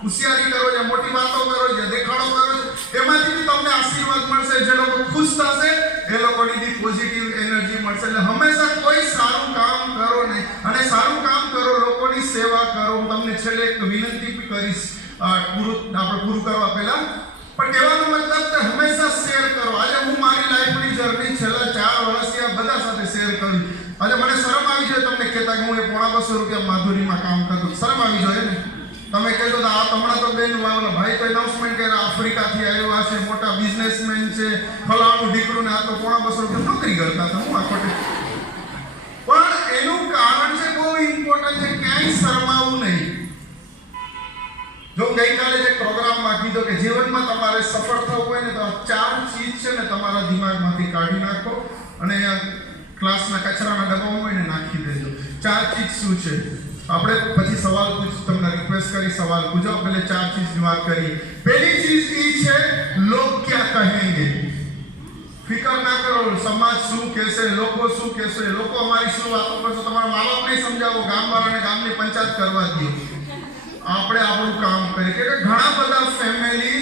હોશિયારી કરો છો, મોટી વાતો કરો છો, દેખાડો કરો છો, એમાંથી બી તમને આશીર્વાદ મળશે. જે લોકો ખુશ થશે એ લોકોની બી પોઝિટિવ એનર્જી મળશે. એટલે હંમેશા કોઈ સારું કામ કરો ને, અને સારું કામ કરો, લોકોની સેવા કરો. હું તમને છેલ્લે એક વિનંતી કરીશ આપણે પૂરું કરવા પહેલા, પણ કહેવાનો મતલબ કે હંમેશા શેર કરો. આજે હું મારી લાઈફની જર્ની છેલ્લા 4 વર્ષથી આ બધા સાથે શેર કરું. આજે મને શરમ આવી જાય તમને કહેતા કે હું એ ₹250 માધુરીમાં કામ કરતો. શરમ આવી જાય ને? તમે કહેતો તો આ હમણાં તો બેન ભાઈ તો એનાઉન્સમેન્ટ કર્યા, આફ્રિકાથી આવ્યા છે, મોટા બિઝનેસમેન છે, ફલાણું ઢીકડું ને, આ તો ₹250 નોકરી કરતા હતા. હું આ ખોટી, પણ એનું કારણ છે બહુ ઇમ્પોર્ટન્ટ છે, ક્યાંય શરમાવું નહીં. જો ગઈકાલે જે પ્રોગ્રામમાં કીધો કે જીવનમાં તમારે સફળ થવું હોય ને તો આ 4 ચીજ છે ને તમારા દિમાગમાંથી કાઢી નાખો અને ક્લાસના કચરાના ડબ્બામાં હોય ને નાખી દેજો. 4 ચીજ શું છે? આપણે પછી સવાલ તમને રિક્વેસ્ટ કરી સવાલ પૂછો. પહેલે 4 ચીજની વાત કરી. પહેલી ચીજ એ છે લોગ ક્યા કહેંગે. ફિકર ના કરો સમાજ શું કહેશે, લોકો શું કહેશે, લોકો અમારી શું વાતો કરશે. તમારા મા બાપને સમજાવો, ગામવાળાને ગામની પંચાયત કરવા દો. આપણે આપણું કામ કરીએ. કે ઘણા બધા ફેમિલી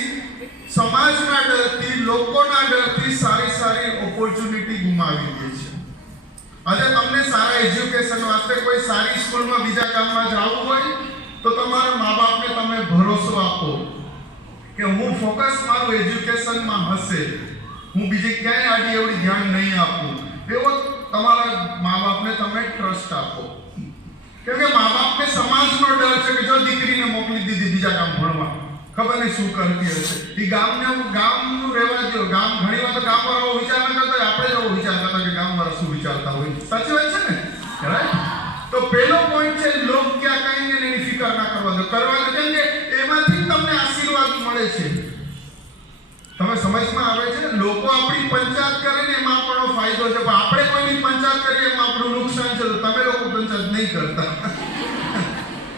સમાજના ડરથી, લોકોના ડરથી સારી ઓપોર્ચ્યુનિટી ગુમાવી દે છે. આજે તમને સારા એજ્યુકેશન વાસ્તે કોઈ સારી સ્કૂલમાં બીજા ગામમાં જવું હોય તો તમારા મા બાપને તમે ભરોસો આપો કે હું ફોકસ મારું એજ્યુકેશનમાં હશે, હું બીજે ક્યાંય આડી એવડી ધ્યાન નહીં આપું. એવો તમારા મા બાપને તમે ટ્રસ્ટ આપો. કેમ કે મા બાપને સમાજનો ડર છે કે જો દીકરીને મોકલી દીધી બીજા ગામ ભણવા, ખબર નહીં શું કરતી હશે. એ ગામનું રહેવા દો. ઘણી વાર તો ગામવાળાઓ વિચાર ન કરતા, આપણે જ એવો વિચાર કરતા કે ગામવાળા શું વિચારતા હોય. સાચી વાત છે ને? રાઈટ? તો પહેલો પોઈન્ટ છે લોક ક્યાં કહેંગે ને એની ફિકર ના કરવા દો. કેમ કે એમાંથી તમને આશીર્વાદ મળે છે. તમે સમજમાં આવે છે ને? લોકો આપણી પંચાયત કરે ને એમાં આપણો ફાયદો છે, પણ આપણે કોઈની પંચાયત કરીએ એમાં આપણું નુકસાન છે. તો તમે લોકો પંચાયત નહીં કરતા.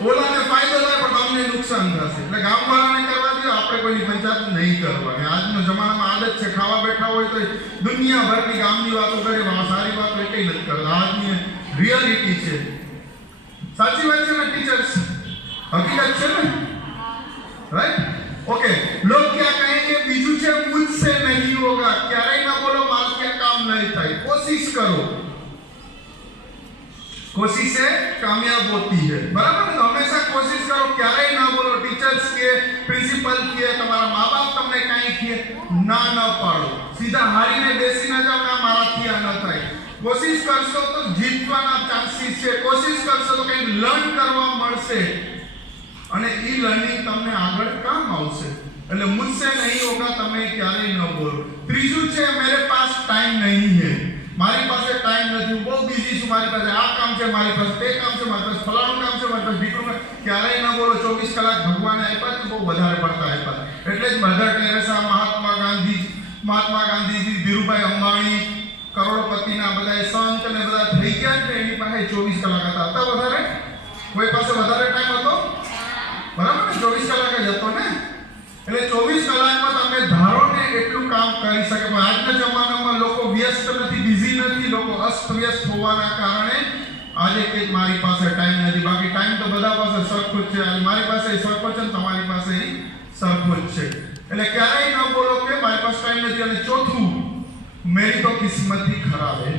ઓલાને ફાયદો થાય પણ તમને નુકસાન થશે. એટલે ગામવાળાને કરવા દો, આપણે કોઈની પંચાયત નહીં કરવાની. આજનો જમાનામાં આદત છે, ખાવા બેઠા હોય તો દુનિયાભરની ગામની વાતો કરે, સારી વાતો એકઈ નથી કરતા. આજની રિયાલિટી છે. સાચી વાત છે ને ટીચર્સ? હકીકત છે ને? राइट ओके लोग क्या कहेंगे बीजू છે मुझसे नहीं होगा ક્યારેય ના બોલો મારાથી આ કામ નહીં થાય कोशिश करो कोशिश से कामयाब होती है बराबर है हमेशा कोशिश करो क्यारे ना बोलो टीचर्स के प्रिंसिपल के तुम्हारा माँ-बाप तुमने कहीं किए ना पाड़ो सीधा हारी ने बेसी ना जाओ ना माराથી આ ન થાય कोशिश करशो तो जीतवाना चांसेस છે कोशिश करशो तो કંઈક લર્ન કરવા મળશે અને ઈ લર્નિંગ તમને આગળ કામ આવશે એટલે मुझसे नहीं होगा તમે ક્યારે ન બોલો ત્રીજું છે मेरे पास टाइम नहीं है મારી પાસે ટાઈમ નથી હું બહુ બિઝી છું મારી પાસે આ કામ છે મારી પાસે તે કામ છે મારી પાસે ફલાણું કામ છે મારી પાસે ઢીકણું ક્યારેય ન બોલો 24 કલાક ભગવાને આપ્યા છે બહુ વધારે પડતા આપ્યા એટલે જ મધર ટેરેસા મહાત્મા ગાંધીજી ધીરુભાઈ અંબાણી કરોડપતિના બધા સંત ને બધા થઈ ગયા છે એની પાસે 24 કલાક હતા વધારે કોઈ પાસે વધારે ટાઈમ હતો બરાબર ને 24 કલાક જ હતો ને એટલે 24 કલાકમાં તમે ધારો ને એટલું કામ કરી શકે પણ આજના જમાનામાં લોકો વ્યસ્ત નથી બિઝી નથી લોકો અસ્તવ્યસ્ત હોવાના કારણે આજે કે મારી પાસે ટાઈમ નથી બાકી ટાઈમ તો બધા પાસે સરખો જ છે આજે મારી પાસે સરખો છે તમારી પાસે સરખો જ છે એટલે ક્યારેય ન બોલો કે મારી પાસે ટાઈમ નથી અને ચોથું मेरी तो किस्मत ही खराब है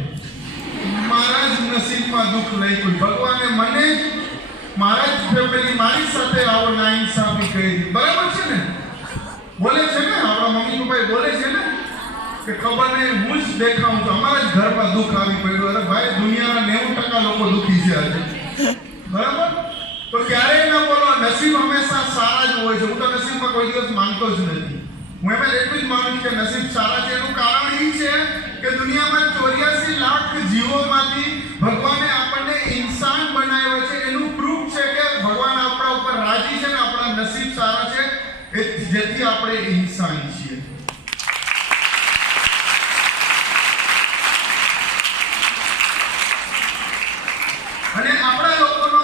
મારા જ નસીબમાં દુઃખ નહીં કોઈ ભગવાને મને મારા જ ફેમિલી મારી સાથે આવો નાઇન્સાફી કરી બરાબર છે ને બોલે છે ને આપણા મમ્મી પપ્પા બોલે છે ને કે ખબર નહીં હું જ દેખાઉં છું અમારા જ ઘરમાં દુઃખ આવી પડ્યું અરે ભાઈ દુનિયાના 90% લોકો દુઃખી છે આજે બરાબર તો ક્યારેય ન બોલો નસીબ હંમેશા સારા જ હોય છે હું તો નસીબમાં કોઈ દિવસ માનતો જ નથી હું એમ એટલું જ માનું કે નસીબ સારા છે એનું કારણ એ છે કે દુનિયામાં 84 લાખ જીવોમાંથી ભગવાને આપણને ઇન્સાન બનાવ્યા છે એનું પ્રૂફ છે કે ભગવાન આપણા ઉપર રાજી છે ને આપણા નસીબ સારા છે જેથી આપણે ઇન્સાન છીએ અને આપણા લોકોનો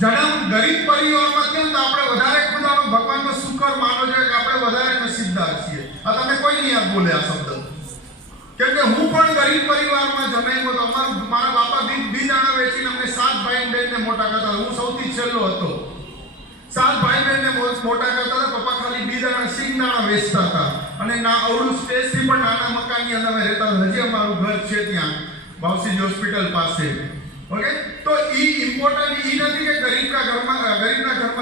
જન્મ ગરીબ પરિવારમાં કેમ તો આપણે વધારે ખુદાનો ભગવાનનો શુકર માનો છે કે આપણે વધારે નસીબદાર છીએ આ તમે કોઈ નહીં આ બોલે આ શબ્દ કેમ કે હું પણ ગરીબ પરિવારમાં જન્મ્યો તો મારા બાપા બી દાણા વેચીને અમને 7 ભાઈ બહેનને મોટા કરતા હું સૌથી છેલ્લો હતો 7 ભાઈ બહેનને મોટા કરતા હતા પપ્પા ખાલી બી દાણા સિંગ દાણા વેચતા હતા અને ના અવળું સ્ટેજથી પણ નાના મકાનની અંદર અમે રહેતા હજી અમારું ઘર છે ત્યાં બાવસીજી હોસ્પિટલ પાસે ઓકે તો ઈ ઇમ્પોર્ટન્ટ ઈ નથી કે ગરીબના ઘરમાં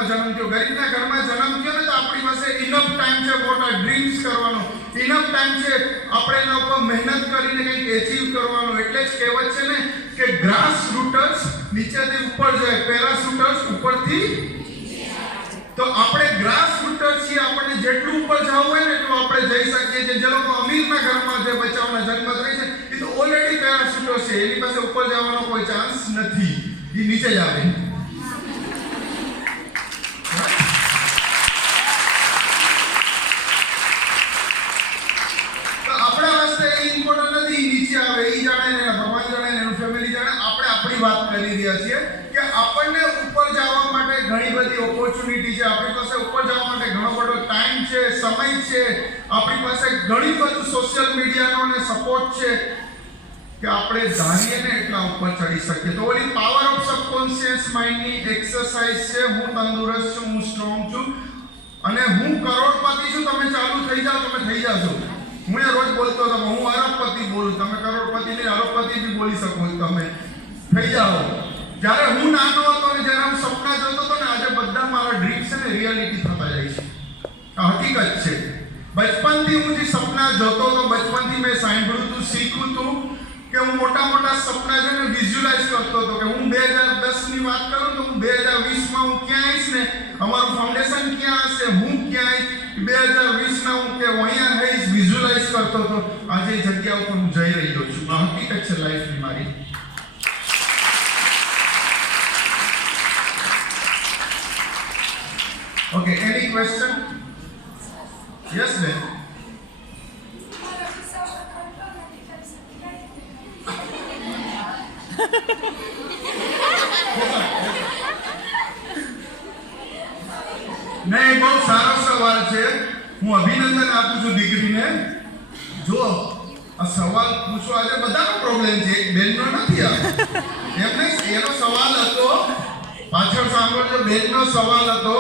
જન્મ થયો ગરીબના ઘરમાં જન્મ થયો ને તો આપણી પાસે ઇનફ ટાઈમ છે મોટા ડ્રીમ્સ કરવાનો ઇનફ ટાઈમ છે આપણે એના ઉપર મહેનત કરીને કંઈક એચીવ કરવાનો એટલે જ કહેવત છે ને કે ગ્રાસ રૂટર્સ નીચેથી ઉપર જાય પેરાશૂટર્સ ઉપરથી તો આપણે ગ્રાસ રૂટર્સ છીએ આપણને જેટલું ઉપર જવું હોય ને એટલું આપણે જઈ શકીએ છીએ જે લોકો અમીરના ઘરમાં જે બચ્ચાઓના જન્મ થાય છે એ તો ઓલરેડી પેરાશૂટર છે એની પાસે ઉપર જવાનો કોઈ ચાન્સ નથી એ નીચે જ આવે તો આપણા વાસ્તે એ ઇમ્પોર્ટન્ટ નથી નીચે આવે એ જાણે ને ભગવાન જાણે ને એનું ફેમિલી જાણે આપણે આપણી વાત કરી રહ્યા છીએ કે આપણને ઉપર જવા માટે ઘણી બધી ઓપોર્ચ્યુનિટી છે આપણી પાસે ઉપર જવા માટે ઘણો બધો ટાઈમ છે સમય છે આપણી પાસે ઘણી બધું સોશિયલ મીડિયાનો ને સપોર્ટ છે કે આપણે ધારીએ ને એટલા ઉપર ચડી શકીએ તો ઓલી પાવર ઓફ સબકોન્શિયસ માઇન્ડની એક્સરસાઇઝ છે હું તંદુરસ્ત છું હું સ્ટ્રોંગ છું અને હું કરોડપતિ છું તમે ચાલુ થઈ જાઓ તમે થઈ જાશો હું એ રોજ બોલતો હતો હું અરબપતિ બોલું તમે કરોડપતિ ને અરબપતિ બી બોલી શકો તમે થઈ જાઓ જ્યારે હું નાનો હતો ને જ્યારે હું સપના જોતો હતો ને આજે બધા મારા ડ્રીમ્સ છે ને રિયાલિટી થતા જાય છે આ હકીકત છે બચપનથી હું જે સપના જોતો હતો બચપનથી મેં સાંભળ્યું હતું શીખ્યું હતું કે હું મોટા મોટા સપના છે ને વિઝ્યુઅલાઇઝ કરતો હતો કે હું 2010 ની વાત કરું તો હું 2020 માં હું ક્યાં આવીશ ને અમારું ફાઉન્ડેશન ક્યાં હશે હું ક્યાં આવીશ 2020 ના હું કે અહીંયા આવીશ વિઝ્યુઅલાઇઝ કરતો હતો આજે એ જગ્યા ઉપર હું જઈ રહ્યો છું આ હકીકત છે લાઈફની મારી Okay, any question? Yes, ma'am. નહીં બહુ સારો સવાલ છે હું અભિનંદન આપું છું દીકરીને જો આ સવાલ પૂછવા આજે બધાનો પ્રોબ્લેમ છે એક બેનનો નથી આ એમને એનો સવાલ હતો પાછળ સાંભળજો બેનનો સવાલ હતો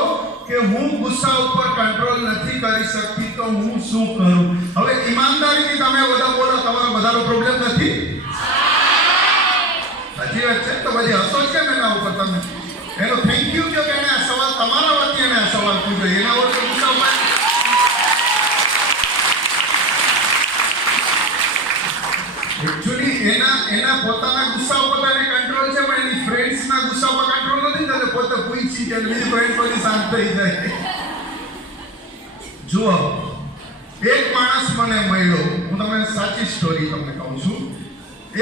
કે હું ગુસ્સા ઉપર કંટ્રોલ નથી કરી શકતી તો હું શું કરું? હવે ઈમાનદારીથી તમે બધા બોલો, તમારો બધાનો પ્રોબ્લેમ નથી? હજી વાત છે તો બધી હસો કેમ એના ઉપર? તમે એનો થેન્ક યુ કહો કે એને આ સવાલ તમારા વતી એને આ સવાલ પૂછ્યો, એના ઉપર ગુસ્સા ઉપર એકચ્યુઅલી એના પોતાના ગુસ્સા ઉપર એને કંટ્રોલ છે, પણ એની ફ્રેન્ડ્સના ગુસ્સા ઉપર કંટ્રોલ નથી થતો. પોતે પૂછી કે બીજી ફ્રેન્ડ પછી શાંત થઈ જાય. જુઓ, એક માણસ મને મળ્યો, હું તમને સાચી સ્ટોરી તમને કહું છું.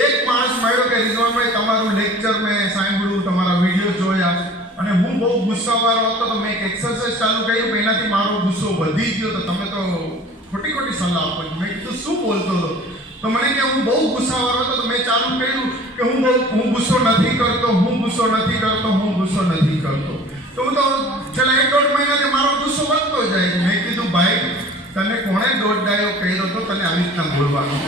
એક માણસ મળ્યો કે રિઝવાનભાઈ તમારું લેક્ચર મેં સાંભળ્યું, તમારા વિડીયો જોયા અને હું બહુ ગુસ્સાવાળો હતો તો મેં એક એક્સરસાઇઝ ચાલુ કર્યું. એનાથી મારો ગુસ્સો વધી ગયો. તો તમે તો ખોટી ખોટી સલાહ આપો. મેં કીધું શું બોલતો હતો? તો મને કે હું બહુ ગુસ્સાવાળો હતો તો મેં ચાલુ કર્યું કે હું ગુસ્સો નથી કરતો, હું ગુસ્સો નથી કરતો, હું ગુસ્સો નથી કરતો. તો હું તો છેલ્લા 1-1.5 મહિનાથી મારો ગુસ્સો વધતો જાય. મેં કીધું ભાઈ તને કોણે દોઢ ડાયો કર્યો તો તને આવી રીતના બોલવાનું?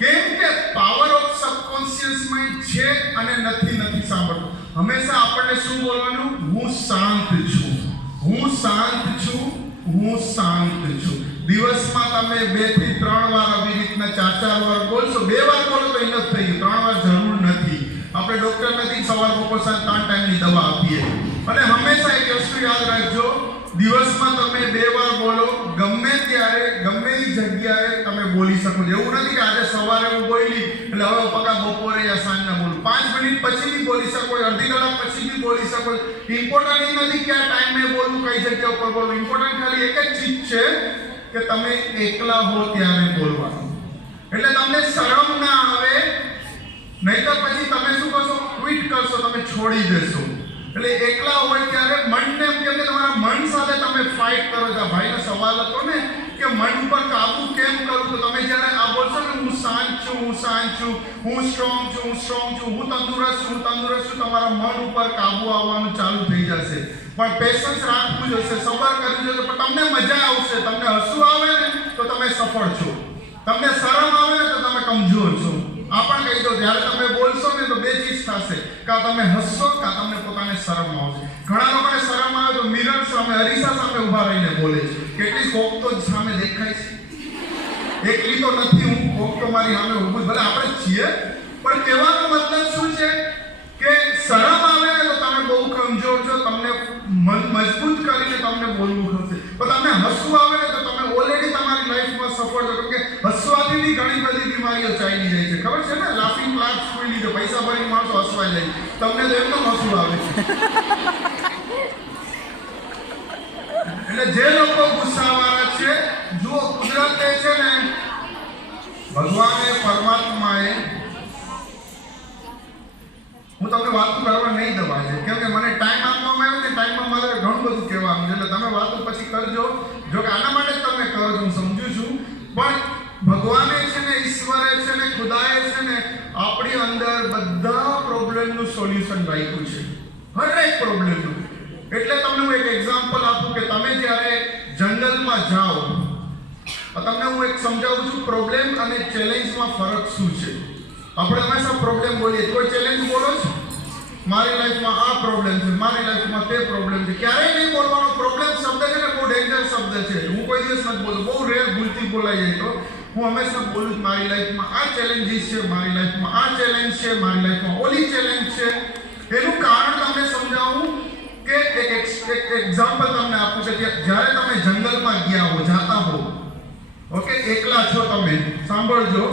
કેમ કે પાવર ઓફ સબકોન્શિયસ માઇન્ડ છે અને નથી સાંભળતું. હંમેશા આપણને શું બોલવાનું? હું શાંત છું, હું શાંત છું, હું શાંત છું. દિવસમાં તમે 2 થી 3 વાર આવી રીતના 4 વાર બોલશો. 2 વાર બોલો તો ઇનફ થઈ ગયું, 3 વાર જરૂર નથી. આપણે ડોક્ટર નથી સવાર બપોર સાંજ 3 ટાઈમની દવા આપીએ. અને હંમેશા એક વસ્તુ યાદ રાખજો, દિવસમાં તમે 2 વાર બોલો, ગમે ત્યારે ગમે એ જગ્યાએ તમે બોલી શકો છો. એવું નથી કે આજે સવારે હું બોલી એટલે હવે પકા બપોરે યા સાંજના બોલું. 5 મિનિટ પછી બી બોલી શકો, અડધી કલાક પછી બી બોલી શકો. ઇમ્પોર્ટન્ટ નથી કે આ ટાઈમે બોલવું, કઈ જગ્યા ઉપર બોલવું. ઇમ્પોર્ટન્ટ ખાલી એક જ ચીજ છે કે તમે એકલા હો ત્યારે બોલવાનું. એટલે તમને શરમ ના આવે, નહીતર પછી તમે શું કરશો? ક્વિટ કરશો, તમે છોડી દેશો. એટલે એકલા હોય ત્યારે મનને એમ કે તમારા મન સાથે તમે ફાઇટ કરો છો. ભાઈનો સવાલ હતો ને કે મન ઉપર કાબુ કેમ કરું? તો તમે જ્યારે આ બોલશો ને હું શાંત છું, હું શાંત છું, હું સ્ટ્રોંગ છું, હું સ્ટ્રોંગ છું, હું તંદુરસ્ત છું, હું તંદુરસ્ત છું, તમારા મન ઉપર કાબુ આવવાનું ચાલુ થઈ જશે. પણ પેશન્સ રાખવું જોઈશે, સબર કરવું જોઈશે. પણ તમને મજા આવશે. તમને હસવું આવે ને તો તમે સફળ છો, તમને શરમ આવે ને તો તમે કમજોર છો. આ પણ કહી દો, જ્યારે તમે બોલશો ને તો 2 ચીજ થશે, કાં તમે હસશો કાં તમને પોતાને શરમ આવશે. ઘણા લોકોને શરમ આવે તો મિરર સામે, અરીસા સામે ઊભા રહીને બોલે છે. કેટલી કોક તો સામે દેખાય છે, એકલી તો નથી હું, કોક તો મારી સામે ઊભું. ભલે આપણે છીએ, પણ કહેવાનો મતલબ શું છે કે શરમ આવે ને તો તમે બહુ કમજોર છો. તમને મન મજબૂત કરીને તમને બોલવું ગમશે. પણ તમને હસવું આવે ને તો તમે ઓલરેડી તમારી લાઈફમાં સફળ છો. કેમ કે હસવાથી બી ઘણી બધી બીમારીઓ ચાલી જાય છે. ખબર છે ને? લાફિંગ ક્લાસ ખોલી લીધો, પૈસા ભરી માણસો હસવા જાય. તમને તો એમનો હસવું આવે છે. એટલે જે લોકો ગુસ્સાવાળા છે, જુઓ કુદરતે છે ને, ભગવાને પરમાત્માએ, હું તમને વાતો કરવા નહીં દવા છે કેમ કે મને ટાઈમ આપવામાં આવ્યો ને, ટાઈમમાં મારે ઘણું બધું કહેવાનું છે. એટલે તમે વાતો પછી કરજો. જો કે આના માટે જ તમે કરો છો, હું સમજુ છું. પણ ભગવાને છે ને, ઈશ્વરે છે ને, ખુદાએ છે ને, આપણી અંદર બધા પ્રોબ્લેમનું સોલ્યુશન રાખ્યું છે, હરેક પ્રોબ્લેમનું. એટલે તમને હું એક એક્ઝામ્પલ આપું કે તમે જ્યારે જંગલમાં જાઓ, તમને હું એક સમજાવું છું પ્રોબ્લેમ અને ચેલેન્જમાં ફરક શું છે. આપણે હંમેશા પ્રોબ્લેમ બોલીએ, કોઈ ચેલેન્જ બોલો છો, મારી લાઈફમાં આ પ્રોબ્લેમ છે, મારી લાઈફમાં તે પ્રોબ્લેમ છે. ક્યારેય નહીં બોલવાનો. પ્રોબ્લેમ શબ્દ છે ને બહુ ડેન્જર શબ્દ છે. હું કોઈ દિવસ નથી બોલું, બહુ રેર ભૂલથી બોલાઈ જાય તો હું હંમેશા બોલું છું મારી લાઈફમાં આ ચેલેન્જીસ છે, મારી લાઈફમાં આ ચેલેન્જ છે, મારી લાઈફમાં ઓલી ચેલેન્જ છે. એનું કારણ તમને સમજાવું કે એક એક્ઝામ્પલ તમને આપું કે જ્યારે તમે જંગલમાં ગયા હો, જાતા હો, ઓકે, એકલા છો તમે, સાંભળજો.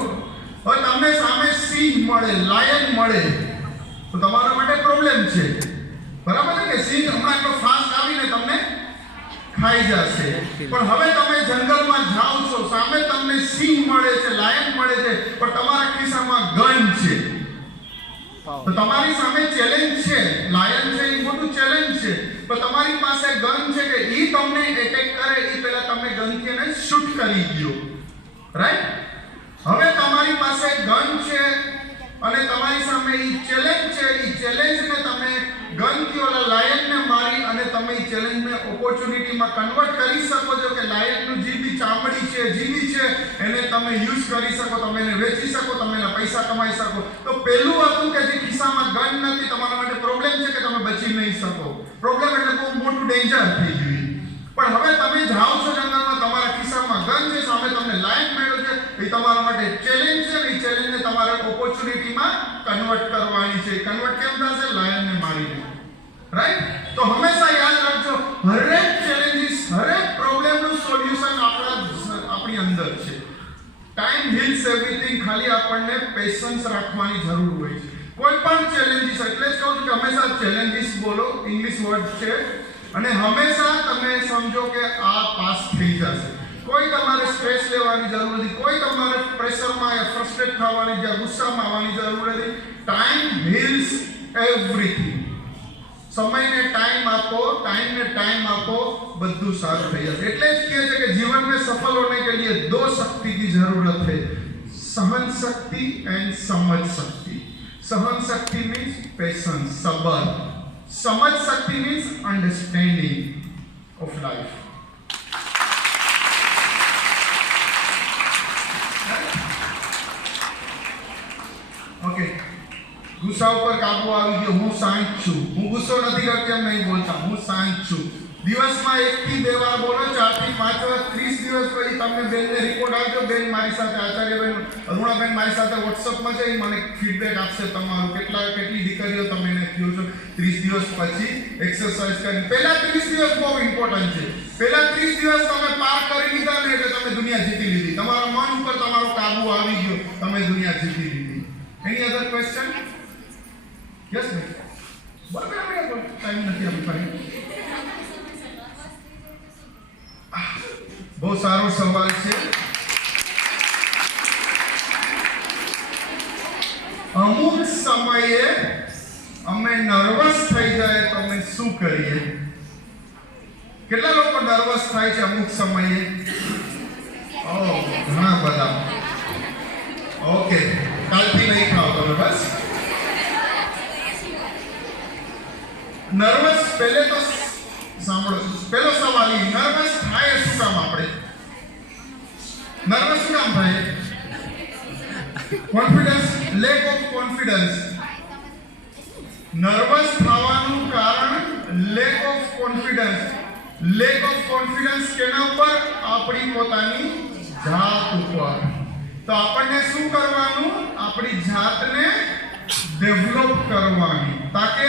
હવે તમને સામે સિંહ મળે, લાયન મળે તો તમારા માટે પ્રોબ્લેમ છે. બરાબર છે કે સિંહ હમણાં એટલો ફાસ્ટ આવીને તમને ખાઈ જશે. પણ હવે તમે જંગલમાં જાઓ છો, સામે તમને સિંહ મળે છે, લાયન મળે છે, પણ તમારા ખિસ્સામાં ગન છે. તો તમારી સામે ચેલેન્જ છે, લાયન છે એ મોટું ચેલેન્જ છે, પણ તમારી પાસે ગન છે કે ઈ તમને એટેક કરે એ પહેલા તમને ગનથી એને શૂટ કરી દો. રાઈટ? હવે તમારી પાસે ગન છે અને તમારી સામે ઈ ચેલેન્જ છે. ઈ ચેલેન્જને તમે ગનથી ઓલા લાયનને મારી અને તમે ઈ ચેલેન્જને ઓપોર્ચ્યુનિટીમાં કન્વર્ટ કરી શકો છો કે લાયનનું જે બી ચામડી છે, જીવી છે, એને તમે યુઝ કરી શકો, તમે એને વેચી શકો, તમે એના પૈસા કમાઈ શકો. તો પહેલું હતું કે જે ખિસ્સામાં ગન નથી, તમારા માટે પ્રોબ્લેમ છે કે તમે બચી નહીં શકો. ડેન્જર થઈ ગયું. પણ હવે તમે જાઓ છો જંગલમાં, તમારા ખિસ્સામાં ગન છે, સામે તમને લાયન મળ્યો છે, એ તમારા માટે ચેલેન્જ છે. એ ચેલેન્જને તમારે ઓપોર્ચ્યુનિટીમાં કન્વર્ટ કરવાની છે. કન્વર્ટ કેમ થશે? લાયનને મારીને. રાઈટ? તો હંમેશા યાદ રાખજો, હરેક ચેલેન્જીસ, હરેક પ્રોબ્લેમનું સોલ્યુશન આપણી અંદર છે. Time heals everything. ખાલી આપણને પેશન્સ રાખવાની જરૂર હોય છે. કોઈ પણ ચેલેન્જીસ, એટલે જ કહું છું કે હંમેશા ચેલેન્જીસ બોલો, ઇંગ્લિશ વર્ડ છે, અને હંમેશા તમે સમજો કે આ પાસ થઈ જશે. કોઈ તમારે સ્ટ્રેસ લેવાની જરૂર નથી, કોઈ તમારે પ્રેશરમાં યા ફ્રસ્ટ્રેટ થવાની, યા ગુસ્સામાં આવવાની જરૂર નથી. Time heals everything. સમયને ટાઈમ આપો, ટાઈમને ટાઈમ આપો, બધું સારું થઈ જશે. એટલે જ કહે છે કે જીવન में सफल होने के लिए दो शक्ति की जरूरत है, सहन शक्ति एंड समझ शक्ति. सहन शक्ति मीन्स पेशेंस, सबर. समझ शक्ति means understanding of life. Okay, गुस्सा पर काबू આવી ગયો. હું શાંત છું, હું ગુસ્સો નથી કરતો એમ નહીં બોલતા, હું શાંત છું. દિવસમાં 1 થી 2 વાર બોલો, 4 થી 5 વાર, 30 દિવસ પછી તમને બેનને રિપોર્ટ આપજો. બેન મારી સાથે, આચાર્યબેન, અરુણાબેન મારી સાથે વોટ્સઅપમાં છે, મને ફીડબેક આપશે તમારું કેટલી દીકરીઓ તમે એને કહો છો 30 દિવસ પછી એક્સરસાઇઝ કરી. પહેલા 30 દિવસ બહુ ઇમ્પોર્ટન્ટ છે. પહેલા 30 દિવસ તમે પાર કરી લીધા ને એટલે તમે દુનિયા જીતી લીધી. તમારા મન ઉપર તમારો કાબુ આવી ગયો, તમે દુનિયા જીતી લીધી. એની અધર ક્વેશ્ચન? યસ ભાઈ, બરાબર. ટાઈમ નથી આપણી પાસે. બહુ સારો સવાલ છે. અમુક સમયે અમે નર્વસ થઈ જાય તો અમે શું કરીએ? કેટલા લોકો નર્વસ થાય છે અમુક સમયે? ઘણા બધા. ઓકે, કાલથી નહીં ખાઓ તમે, બસ. નર્વસ, પહેલે તો સાંભળો, પહેલો સવાલ એ, નર્વસ થાય શું કામ? આપણે નર્વસ શું કામ થાય? Confidence, lack of confidence. Nervous થવાનું કારણ lack of confidence. Lack of confidence કેના ઉપર? આપણી પોતાની જાત ઉપર. તો આપણને શું કરવાનું? આપણી જાતને ડેવલપ કરવાની, તાકે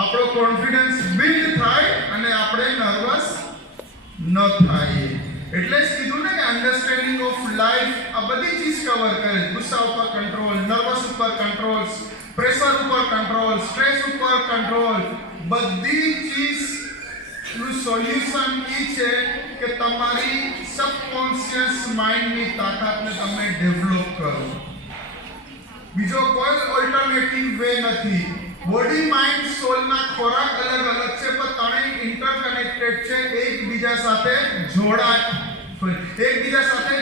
આપણો કોન્ફિડન્સ બિલ્ડ થાય અને આપણે નર્વસ ન થાય. એટલે જ કીધું ને કે અન્ડરસ્ટેન્ડિંગ ઓફ લાઈફ આ બધી ચીજ કવર કરે. ગુસ્સા ઉપર કંટ્રોલ, નર્વસ ઉપર કંટ્રોલ, પ્રેશર ઉપર કંટ્રોલ, સ્ટ્રેસ ઉપર કંટ્રોલ. બધી ચીજનું સોલ્યુશન એ છે કે તમારી સબકોન્શિયસ માઇન્ડની તાકાતને તમે ડેવલપ કરો. બીજો કોઈ ઓલ્ટરનેટિવ વે નથી. બોડી, માઇન્ડ, સોલના ખોરાક અલગ અલગ છે, પણ ત્રણેય ઇન્ટરકનેક્ટેડ છે, એકબીજા સાથે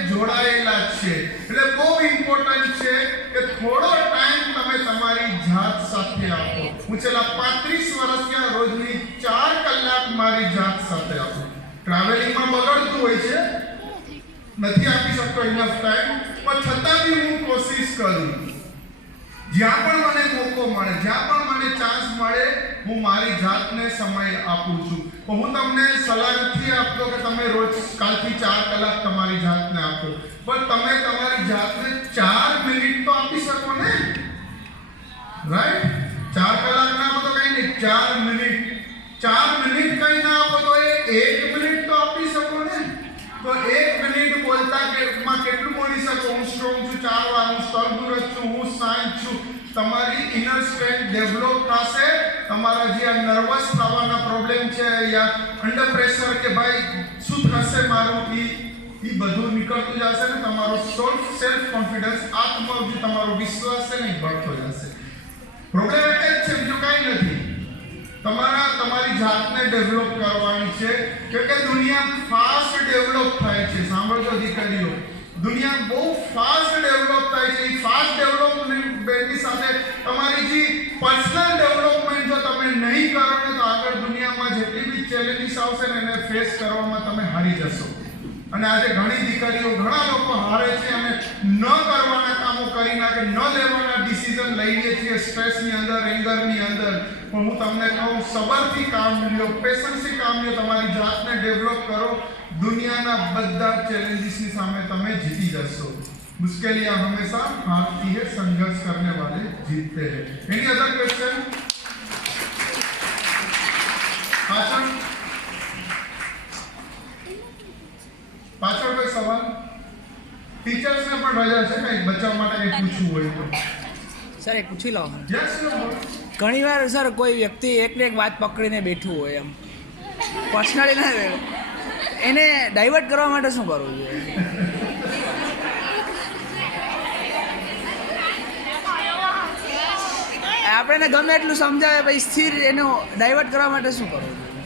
જોડાયેલા છે. એટલે બહુ ઇમ્પોર્ટન્ટ છે કે થોડો ટાઈમ તમે તમારી જાત સાથે આપો. હું છેલ્લા 35 વર્ષથી રોજની 4 કલાક મારી જાત સાથે આપું. ટ્રાવેલિંગમાં બગડતું હોય છે, નથી આપી શકતો ઇનફ ટાઈમ, પણ છતાં બી હું કોશિશ કરું. જ્યાં પણ મને મોકો મળે, જ્યાં પણ મને ચાન્સ મળે, હું મારી જાતને સમય આપું છું. તો હું તમને સલાહ નથી આપતો કે તમે રોજ કાલથી 4 કલાક તમારી જાતને આપો, પણ તમે તમારી જાતને 4 મિનિટ તો આપી શકો ને. રાઈટ? 4 કલાક ના આપો તો કઈ નહીં, 4 મિનિટ. 4 મિનિટ કઈ ના આપો તો 1 મિનિટ તો આપી શકો ને. તો 1 મિનિટ બોલતા માં કેટલું બોલી શકો? હું સ્ટ્રોંગ છું, 4 વાર, હું તંદુરસ્ત છું, હું શાંત છું. તમારી ઇનર સ્ટ્રેન્થ ડેવલપ થશે. તમારા જે આ નર્વસ થવાના પ્રોબ્લેમ છે યા અંડર પ્રેશર કે ભાઈ શું થશે મારું, એ બધું નીકળતું જશે ને. તમારો સેલ્ફ કોન્ફિડન્સ, આત્મવિશ્વાસ, તમારો વિશ્વાસ છે ને बढ़તો જશે. પ્રોબ્લેમ એક જ છે, બીજું કાંઈ નથી. તમારી જાતને ડેવલપ કરવાની છે, કે દુનિયા ફાસ્ટ ડેવલપ થાય છે. સાંભળજો દીકરીઓ, દુનિયા બહુ ફાસ્ટ ડેવલપ થાય છે. એ ફાસ્ટ ડેવલપમેન્ટની સાથે તમારી જે પર્સનલ ડેવલપમેન્ટ જો તમે નહીં કરો ને, તો આગળ દુનિયામાં જેટલી બી ચેલેન્જીસ આવશે ને એને ફેસ કરવામાં તમે હારી જશો. અને આજે ઘણી દીકરીઓ, ઘણા લોકો હારે છે અને ન કરવાના કામો કરી નાખે, ન લેવાના ડિસિઝન ડિસિઝન લઈએ છીએ સ્ટ્રેસની અંદર, એંગરની અંદર, પણ હું તમને કહું સબરથી કામ લ્યો, પેશન્સથી કામ લ્યો, તમારી જાતને ડેવલપ કરો, દુનિયાના બધા ચેલેન્જીસની સામે તમે જીતી જશો. मुश्किलियां हमेशा हारती है, संघर्ष करने वाले जीतते हैं. Any other question? पाचड़ कोई सवाल? टीचर्स ने पण रजा છે કઈ બચ્ચા માટે કઈ પૂછવું હોય તો સર એક પૂછી લો. યસ ઘણી વાર સર કોઈ વ્યક્તિ એકને એક વાત પકડીને બેઠું હોય, એમ પર્સનલી ના એને ડાયવર્ટ કરવા માટે શું કરવું જોઈએ? આપણે ગમે એટલું સમજાવે પછી સ્થિર એનો ડાયવર્ટ કરવા માટે શું કરવું જોઈએ?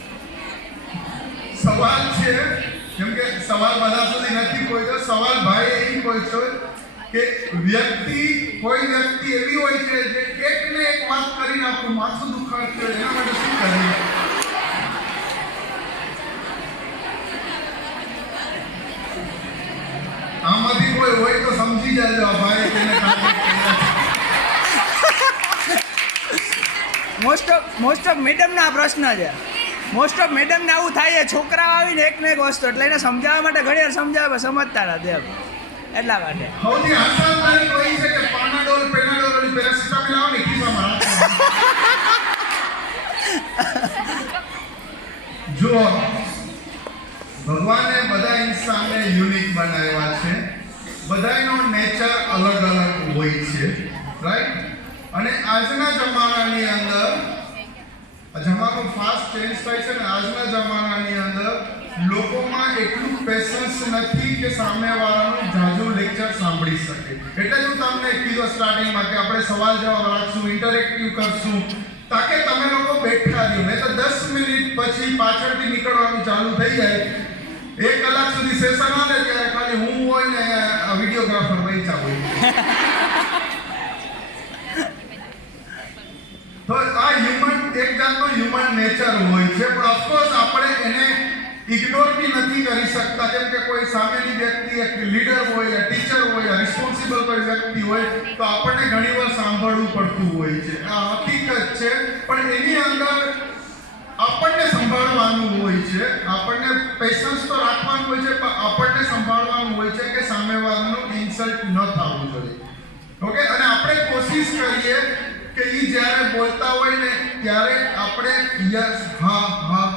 સવાલ છે, જેમ કે સવાલ બધા સુધી નથી કોઈ તો સવાલ ભાઈ એવી કોઈ છે કે કોઈ વ્યક્તિ એવી હોય છે જે એકને એક વાત કરીને આપણું માથું દુખાડતી હોય, એના માટે શું કરીએ? આમાંથી કોઈ હોય તો સમજી જાજો ભાઈ તેને મોસ્ટ ઓફ મેડમના આ પ્રશ્ન છે. મોસ્ટ ઓફ મેડમને આવું થાય છે, છોકરાઓ આવીને એકને એક વસ્તુ એટલે એને સમજાવવા માટે ઘણી વાર સમજાવે સમજતા નથી એમ, એટલા માટે. સૌથી આસાન તારીખ હોય છે કે પાનાડોલ પેનાડોલ અને પેરાસિટામોલ આવે ને ખિસ્સામાં રાખો. જો ભગવાને બધા ઇન્સાનને યુનિક બનાવ્યા છે, બધાનો નેચર અલગ અલગ હોય છે, રાઈટ? અને આજના જમાનાની અંદર જમાનો ફાસ્ટ ચેન્જ થાય છે ને, આજના જમાનાની અંદર લોકોમાં એટલું પેશન્સ નથી કે સામેવાળાનું જાજુ લેક્ચર સાંભળી શકે. એટલે જ હું તમને કીધું સ્ટાર્ટિંગમાં કે આપણે સવાલ જવાબ રાખશું, ઇન્ટરેક્ટિવ કરશું, તાકે તમે લોકો બેઠા રહ્યો. નહીં તો 10 મિનિટ પછી પાછળથી નીકળવાનું ચાલુ થઈ જાય. 1 કલાક સુધી સેશન આવે ત્યારે ખાલી હું હોય ને વિડીયોગ્રાફર બેઠા હોય. તો આ એક જાતનો હ્યુમન નેચર હોય છે, પણ ઓફકોર્સ આપણે એને ઇગ્નોર બી નથી કરી શકતા. કેમ કે કોઈ સામેની વ્યક્તિ એક લીડર હોય, ટીચર હોય, રિસ્પોન્સિબલ કોઈ વ્યક્તિ હોય તો આપણને ઘણીવાર સાંભળવું પડતું હોય છે. આ હકીકત છે, પણ એની અંદર આપણને સંભાળવાનું હોય છે, આપણને પેશન્સ તો રાખવાનું હોય છે, પણ આપણને સંભાળવાનું હોય છે કે સામેવાળાનું ઇન્સલ્ટ ન થવું જોઈએ. ઓકે? અને આપણે કોશિશ કરીએ કે ઈ જ્યારે બોલતા હોય ને ત્યારે આપણે યસ હા હા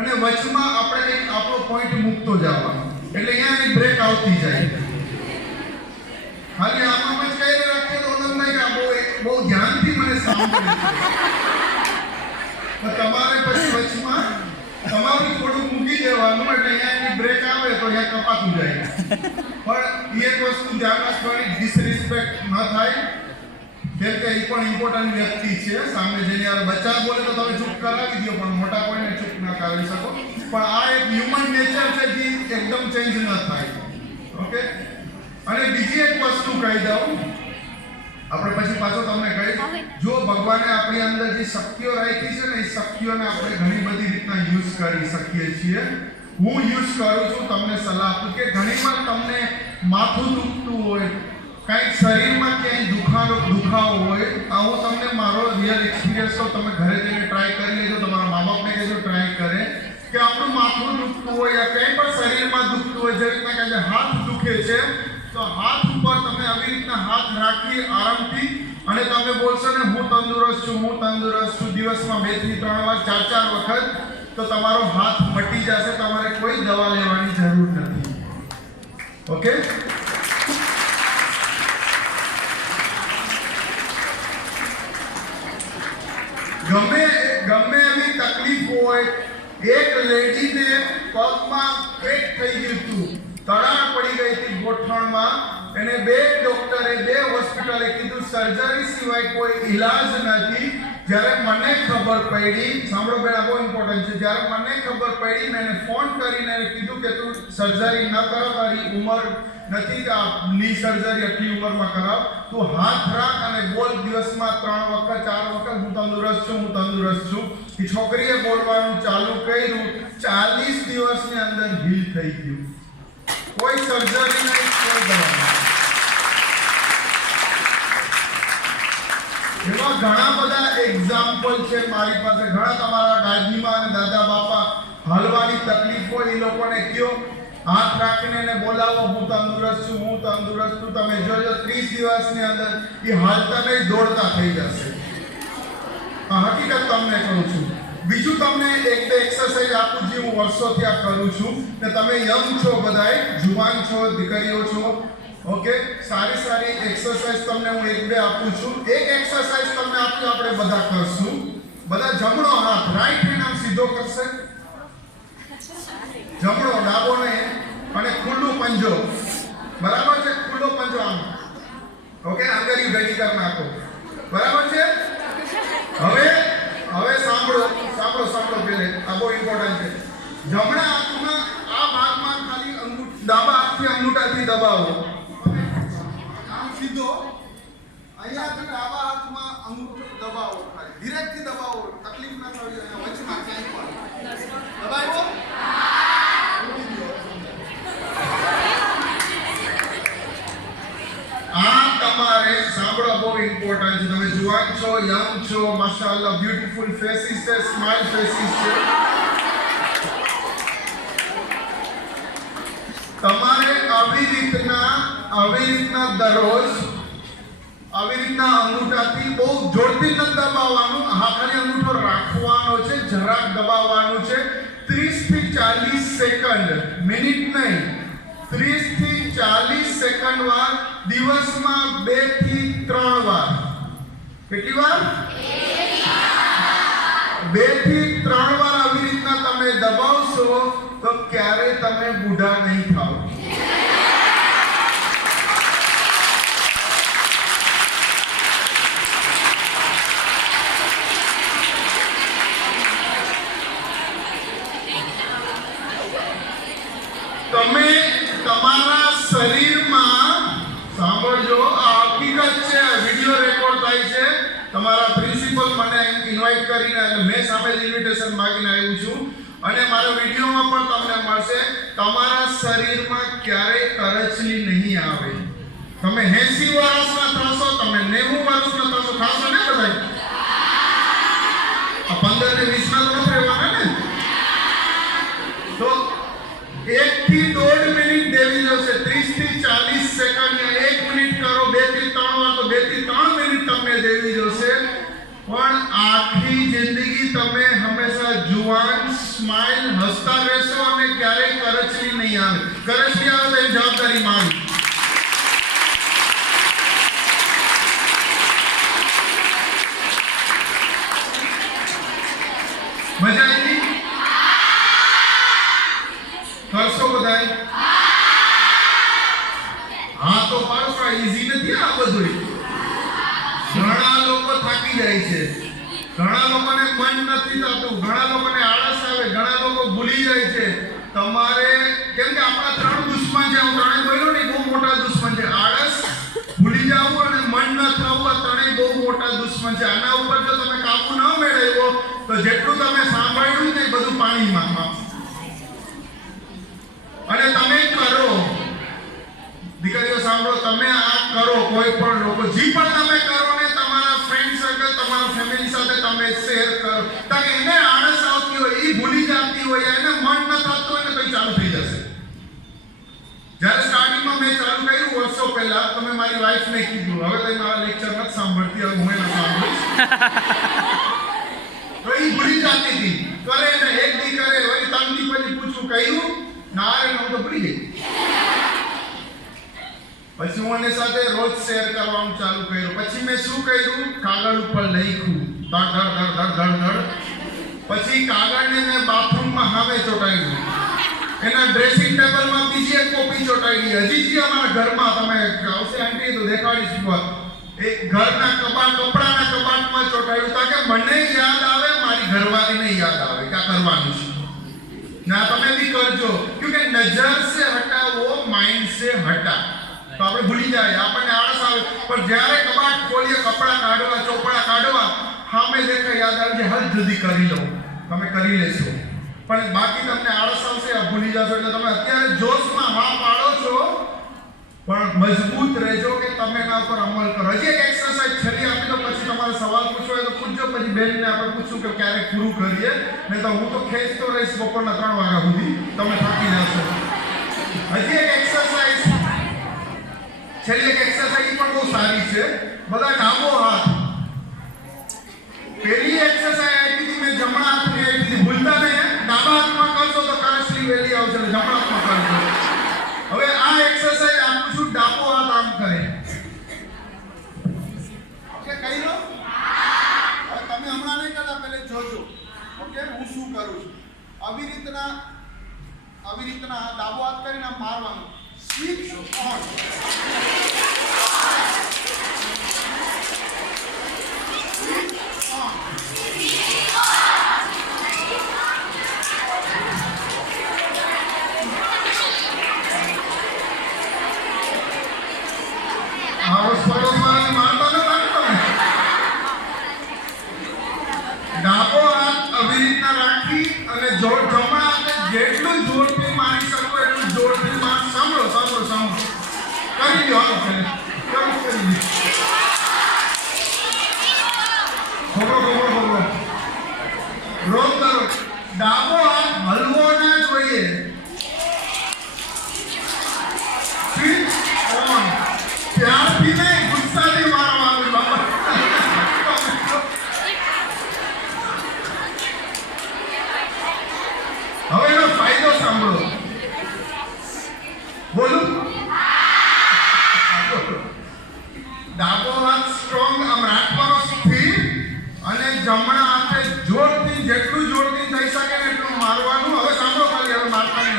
અને વચમાં આપણે કંઈક આપણો પોઈન્ટ મૂકતો જવાનો, એટલે અહીંયાની બ્રેક આવતી જાય. ખાલી આમાં જ કઈ રાખીએ તો ઓનમ નહીં કે બહુ ધ્યાનથી મને સાંભળે તો તમારે પછી વચમાં તમારું થોડું મૂકી દેવાનું, એટલે અહીંયાની બ્રેક આવે તો અહીંયા કપાતું જાય. પણ એક વસ્તુ ધ્યાન રાખવાની, ડિસરિસ્પેક્ટ ન થાય. કેમ કે એ પણ ઇમ્પોર્ટન્ટ વ્યક્તિ છે, સામે જઈને યાર બચ્ચા બોલે તો તમે ચૂપ કરાવી દો, પણ મોટા કોઈને ચૂપ ના કરાવી શકો. પણ આ એક હ્યુમન નેચર છે જે એકદમ ચેન્જ ન થાય. ઓકે? અને બીજી એક વસ્તુ કહી દઉં, આપણે પછી પાછો તમને કહીશ. જો ભગવાને આપણી અંદર જે શક્તિઓ રાખી છે ને, એ શક્તિઓને આપણે ઘણી બધી રીતના યુઝ કરી શકીએ છીએ. હું યુઝ કરું છું, તમને સલાહ આપું કે ઘણીવાર તમને માથું દુખતું હોય, કંઈક શરીરમાં ક્યાંય દુખાવો હોય, આવો તમને મારો રિયલ એક્સપિરિયન્સ તો તમે ઘરે જઈને ટ્રાય કરી લેજો, તમારા મા બાપને કહેજો ટ્રાય કરે કે આપણું માથું દુખતું હોય યા કંઈ પણ શરીરમાં દુખતું હોય, જે રીતના કહે છે હાથ દુખે છે તો હાથ ઉપર તમે આવી રીતના હાથ રાખી આરામથી અને તમે બોલશો ને હું તંદુરસ્ત છું, હું તંદુરસ્ત છું, દિવસમાં 2 થી 3 વાર 4 વખત, તો તમારો હાથ મટી જશે, તમારે કોઈ દવા લેવાની જરૂર નથી. ઓકે? ગમે એવી તકલીફ હોય, એક લેડીને પગમાં પેટ થઈ ગયું હતું, તણાણ પડી ગઈ હતી ગોઠણમાં, એને 2 ડોક્ટરે 2 હોસ્પિટલે કીધું સર્જરી સિવાય કોઈ ઈલાજ નથી. જ્યારે મને ખબર પડી, સાંભળો બેટા બહુ ઇમ્પોર્ટન્ટ છે, જ્યારે મને ખબર પડી મેં એને ફોન કરીને કીધું કે તું સર્જરી ન કરાવ, તારી ઉંમર નથી કે ની સર્જરી આટલી ઉંમરમાં કરાવ, તું હાથ રાખ અને બોલ દિવસમાં 3 વખત 4 વખત હું તંદુરસ્ત છું, હું તંદુરસ્ત છું. એ છોકરીએ બોલવાનું ચાલુ કર્યું, 40 દિવસની અંદર હીલ થઈ ગયું. કોઈ સર્જરી નહીં, કોઈ દવા નહીં. એવા ઘણા બધા એક્ઝામ્પલ છે મારી પાસે. ઘણા તમારા દાદીમા અને દાદા બાપા હાલવાની તકલીફ હોય એ લોકોને કયો, હાથ રાખીને એને બોલાવો, હું તંદુરસ્ત છું, હું તંદુરસ્ત છું. તમે જોજો 30 દિવસની અંદર એ હાલતા નહીં દોડતા થઈ જશે. આ હકીકત તમને કહું છું. બીજું તમને એક બે એક્સરસાઇઝ આપું જે હું વર્ષોથી આ કરું છું ને તમે યંગ છો, બધાય જુવાન છો, દીકરીઓ છો, ઓકે. સારી એક્સરસાઇઝ તમને હું એક બે આપું છું. એક એક્સરસાઇઝ તમને આપું, આપણે બધા કરશું. બધા જમણો હાથ રાઈટ હેન્ડ આમ સીધો કરશે, જમણો, ડાબો નહીં, અને ખુલ્લું પંજો, બરાબર છે? ખુલ્લો પંજો આમ, ઓકે. આંગળી ભેગી કરી નાખો, બરાબર છે? હવે સાંભળો પેલે, આ બહુ ઇમ્પોર્ટન્ટ છે. જમણા હાથમાં આ ભાગમાં ખાલી ડાબા હાથથી અંગૂઠાથી દબાવો, આમ સીધો. અહીંયાથી ડાબા હાથમાં અંગૂઠો દબાવો, ખાલી ડિરેક્ટલી દબાવો, તકલીફ ના થવી જોઈએ. વચમાં ક્યાંય પણ દબાવો. આ તમારે સાંભળો, બહુ ઇમ્પોર્ટન્ટ છે. તમે જુવાન છો, યંગ છો, માશાઅલ્લાહ, બ્યુટીફુલ ફેસીસ છે, સ્માઇલ ફેસીસ છે. તમારે આવી રીતના દરરોજ આવી રીતના અંગૂઠાથી બહુ જોરથી ન દબાવવાનું, ખાલી અંગૂઠો રાખવાનો છે, જરાક દબાવવાનું છે. 30 થી 40 સેકન્ડ, મિનિટ નહીં, 30 થી 40 સેકન્ડ વાર, દિવસમાં 2 થી 3 વાર. કેટલી વાર? 2 થી 3 વાર આવી રીતના તમે દબાવશો તો ક્યારે તમે બુઢા નહીં થાઓ. તમે તમારા શરીરમાં સાંભળજો, આ હકીકત છે, વિડિયો રેકોર્ડ થાય છે. તમારા પ્રિન્સિપલ મને ઇન્વાઇટ કરીને, મેં સામે ઇન્વિટેશન માંગીને આવ્યું છું, અને મારા વિડિયોમાં પણ તમને મળશે. તમારા શરીરમાં ક્યારેય કરચલી નહીં આવે. તમે 80 વર્ષના થશો, તમે 90 વર્ષના થશો, ખાશો ને બધા? આ 15 ને 20 ના તો નથી રહેવાના ને? તો 1 થી 1.5 મિનિટ દેવી જશે. 30 થી 40 સેકન્ડ, 1 મિનિટ કરો, 2 થી 3 વાર, તો 2 થી 3 મિનિટ તમને દેવી જશે. પણ આખી જિંદગી તમે હંમેશા જુવાન, સ્માઇલ, હસતા રહેશો અને ક્યારેય કરચલી નહીં આવે. કરચલી આવે તો એ જવાબદારી મારી. મજા આવી? કરશો બધાય? હા તો પાડો, ઈઝી નથી આ બધું. ઘણા લોકો થાકી જાય છે, ઘણા લોકોને મન નથી થતું, ઘણા લોકોને આળસ આવે, ઘણા લોકો ભૂલી જાય છે. તમારે કેમ કે આપણા 3 દુશ્મન છે, હું ત્રણે બોલ્યો ને, બહુ મોટા દુશ્મન છે. આળસ, ભૂલી જવું અને મન ન થવું, આ ત્રણેય બહુ મોટા દુશ્મન છે. આના ઉપર જો તમે કાબુ ન મેળવ્યો તો જેટલું તમે સાંભળ્યું ને બધું પાણીમાં. અને તમે કરો, દીકરીઓ સાંભળો, તમે આ કરો, કોઈ પણ લોકો જે પણ તમે કરો ને, તમારા ફ્રેન્ડ સર્કલ, તમારા ફેમિલી સાથે તમે શેર કરો, તાકે એને આળસ આવતી હોય, એ ભૂલી જતી હોય, એને મન ન થતું હોય ને, તો ચાલુ થઈ જશે. જ્યારે સ્ટાર્ટિંગમાં મેં ચાલુ કર્યું વર્ષો પહેલા, તમે મારી વાઈફને કીધું, હવે તો મારા લેક્ચર નથી સાંભળતી, હવે હું એના સાંભળીશ. તો એ ભૂલી જતી હતી, કરે ને એક દી કરે, વળી 3 દી પછી પૂછું, કર્યું ના રે, હું તો ભૂલી ગઈ. પછી હું એની સાથે રોજ શેર કરવાનું ચાલુ કર્યું. પછી મેં શું કર્યું, કાગળ ઉપર લખ્યું, ધડ. પછી કાગળને મેં બાથરૂમમાં સામે ચોંટાડ્યું, એના ડ્રેસિંગ ટેબલમાં બીજી એક કોપી ચોંટાડી. હજી અમારા ઘરમાં તમે આવશે આંટી તો દેખાડીશ, એક ઘરના કપડાના કબાટમાં ચોંટાડ્યું, તાકે મને યાદ આવે, મારી ઘરવાળીને યાદ આવે કે આ કરવાનું છે. ના તમે भी કરજો, क्योंकि नजर से हटा वो माइंड से हटा. તો આપણે ભૂલી જાય, આપણને આળસ આવે, પણ જ્યારે કબાટ ખોલીએ, કપડા કાઢવા, ચોપડા કાઢવા, સામે દેખાય, યાદ આવે છે, હાલ જલ્દી કરી લો, તમે કરી લેશો. પણ બાકી તમને આળસ આવશે, ભૂલી જશો. એટલે તમે અત્યારે જોશમાં હા પાડો છો, પણ મજબૂત રહેજો કે તમે એના ઉપર અમલ કરો. હજી એક એક્સરસાઇઝ છેલ્લી આપી દો, પછી તમારે સવાલ પૂછવો હોય તો પૂછજો, પછી બેનને આપણે પૂછશું કે ક્યારે પૂરું કરીએ, નહીં તો હું તો ખેંચતો રહીશ બપોરના 3 વાગ્યા સુધી, તમે થાકી જશો. હજી એક એક્સરસાઇઝ, છેલ્લી એક એક્સરસાઇઝ પણ બહુ સારી છે. બધા ડાબો હાથ, પહેલી એક્સરસાઇઝ આપી હતી મેં જમણા હાથની આપી હતી, ભૂલતા નહીં. ડાબા હાથમાં કરશો તો કરશલી વેલી આવશે, એટલે જમણા હાથમાં કરજો. હવે આ એક્સરસાઇઝ આપું છું, ડાબો હાથ આમ કરે. ઓકે, કહી લો. હવે તમે હમણાં નહીં કરતા, પહેલે જોજો. ઓકે, હું શું કરું છું. આવી રીતના ડાબો હાથ કરીને મારવાનું. Switch on. ડાબો હાથ આવી રીતના રાખી અને જમણા હાથે જેટલું જોરથી મારી શકો એટલું જોરથી માર. સાંભળો કરી દો. હાલો કરી દો. રોક કરો. ડાબો હાથ હલવો ના જોઈએ. Switch on. ત્યારથી નહીં, ગુસ્સાથી મારવાનું બાબા. હવે એનો ફાયદો સાંભળો. બોલું? ડાબો હાથ સ્ટ્રોંગ આમ રાખવાનો, સ્થિર, અને જમણા હાથે જોરથી, જેટલું જોરથી થઈ શકે ને એટલું મારવાનું. હવે સાંભળો ખાલી, હવે મારતા નહીં,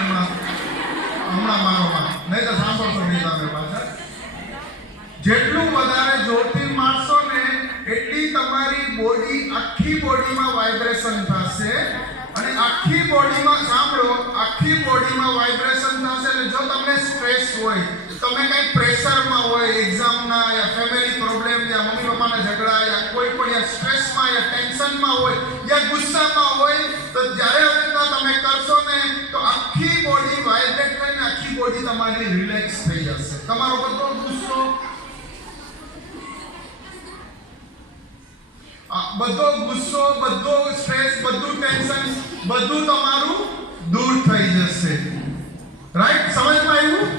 હમણાં મારો, નહીં તો સાંભળશો નહીં તમે પાછા. જેટલું વધારે જોરથી મારશો ને એટલી તમારી બોડી, આખી બોડીમાં વાઇબ્રેશન થશે, અને આખી બોડીમાં, સાંભળો, આખી બોડીમાં વાઇબ્રેશન થશે. એટલે જો તમને સ્ટ્રેસ હોય, તમે કંઈ પ્રેશરમાં હોય, એક્ઝામના યા ફેમિલી પ્રોબ્લેમ યા મમ્મી પપ્પાના ઝઘડા યા કોઈ પણ યા સ્ટ્રેસમાં યા ટેન્શનમાં હોય યા ગુસ્સામાં હોય, તો જ્યારે હવે તમે કરશો ને તો આખી બોડી વાઇબ્રેટ થઈને આખી બોડી તમારી રિલેક્સ થઈ જશે. તમારો બધો ગુસ્સો, બધો સ્ટ્રેસ, બધું ટેન્શન, બધું તમારું દૂર થઈ જશે. રાઈટ? સમજમાં આવ્યું?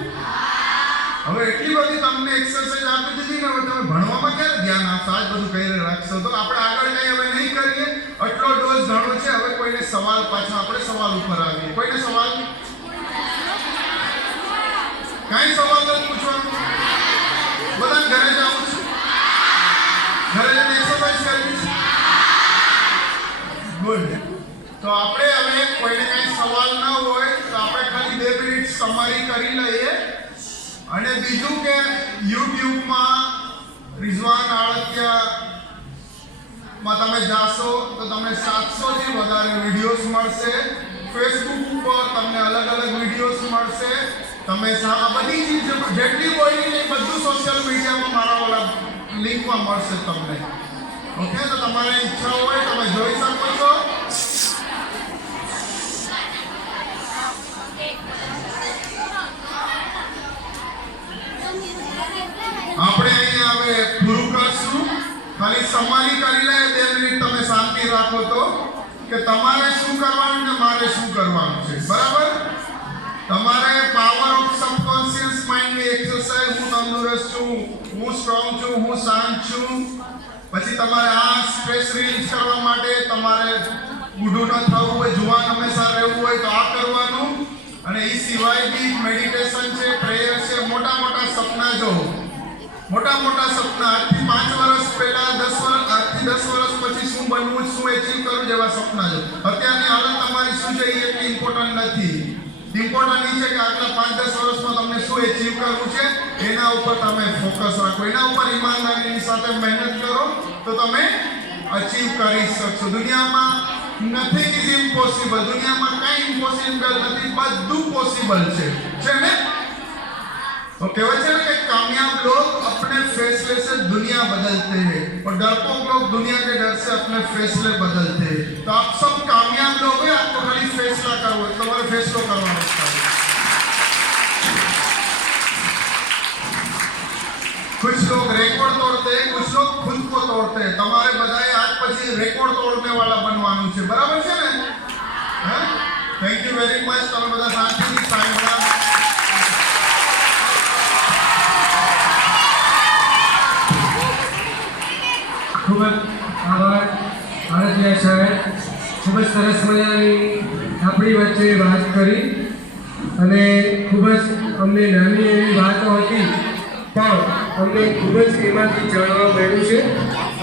હવે એટલી બધી તમને એક્સરસાઇઝ આપી દીધી ને, હવે તમે ભણવામાં ક્યારે ધ્યાન આપશો? આજ બધું કરી રાખશો તો આપણે આગળ કઈ હવે નહીં કરીએ. આટલો ડોઝ ઘણો છે. હવે કોઈને સવાલ, પાછા આપણે સવાલ ઉપર આવીએ. કોઈને સવાલ? કાંઈ સવાલ નથી પૂછવાનું. બધા ઘરે જવું છે, ઘરે જઈને એક્સરસાઇઝ કરવી છે. ગુડ. તો આપણે હવે કોઈને કાંઈ સવાલ ન હોય તો આપણે ખાલી 2 મિનિટ સમરી કરી લઈએ. અને બીજું કે યુટ્યુબમાં રિઝવાન આળતિયામાં તમે જાશો તો તમને 700 થી વધારે વિડીયોઝ મળશે. ફેસબુક ઉપર તમને અલગ વિડીયોઝ મળશે. તમે આ બધી ચીજ જેટલી બોલી ને બધું સોશિયલ મીડિયામાં મારા ઓલા લિંકમાં મળશે તમને. ઓકે, તો તમારે ઈચ્છા હોય તમે જોઈ શકો છો. આપણે અહીંયા હવે પૂરું કરશું. ખાલી સમારી કરી લે. 2 મિનિટ તમે શાંતિ રાખો તો કે તમારે શું કરવાનું ને મારે શું કરવાનું છે. બરાબર? તમારે પાવર ઓફ સબકોન્શિયસ માઇન્ડ ની એક્સરસાઇઝ. હું તંદુરસ્ત છું, હું સ્ટ્રોંગ છું, હું શાંત છું. પછી તમારે આ સ્ટ્રેસ રિલીઝ કરવા માટે તમારે બુઢું ન થવું હોય, જુવાન હંમેશા રહેવું હોય તો આ કરવાનું. અને એ સિવાય બી મેડિટેશન છે, પ્રેયર છે. મોટા સપના જો, મોટા સપના. આજથી 5 વર્ષ પહેલા, 10 વર્ષ, આજથી 10 વર્ષ પછી શું બનવું, શું એચીવ કરવું જેવા સપના જો. અત્યારની હાલત તમારી શું છે એ એટલી ઇમ્પોર્ટન્ટ નથી. ઇમ્પોર્ટન્ટ એ છે કે આગલા 5-10 વર્ષમાં તમને શું એચીવ કરવું છે એના ઉપર તમે ફોકસ રાખો. એના ઉપર ઈમાનદારીની સાથે મહેનત કરો તો તમે અચીવ કરી શકશો. દુનિયામાં નથિંગ ઇઝ ઇમ્પોસિબલ. દુનિયામાં કાંઈ ઇમ્પોસિબલ નથી, બધું પોસિબલ છે ને? तो कहते हैं कि कामयाब लोग अपने फैसले से दुनिया बदलते हैं और डरपोक लोग दुनिया के डर से अपने फैसले बदलते हैं. तो आप सब कामयाब लोग हैं. आपको खाली फैसला करना है, तुम्हारे फैसलों करना है. कुछ लोग रेकॉर्ड तोड़ते हैं, कुछ लोग खुद को तोड़ते हैं. તમારે બધાએ આજ પછી રેકોર્ડ તોડને વાળા બનવાનું છે. બરાબર છે ને? હા? Thank you very much. તમે બધા શાંતિથી સાંભળો. ખૂબ જ આભાર ભારતીય સાહેબ. ખૂબ જ સરસ મજાની આપણી વચ્ચે વાત કરી અને ખૂબ જ અમને નાની એવી વાતો હતી પણ અમને ખૂબ જ એમાંથી જાણવા મળ્યું છે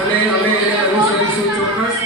અને અમે એને અનુસરીશું ચોક્કસ.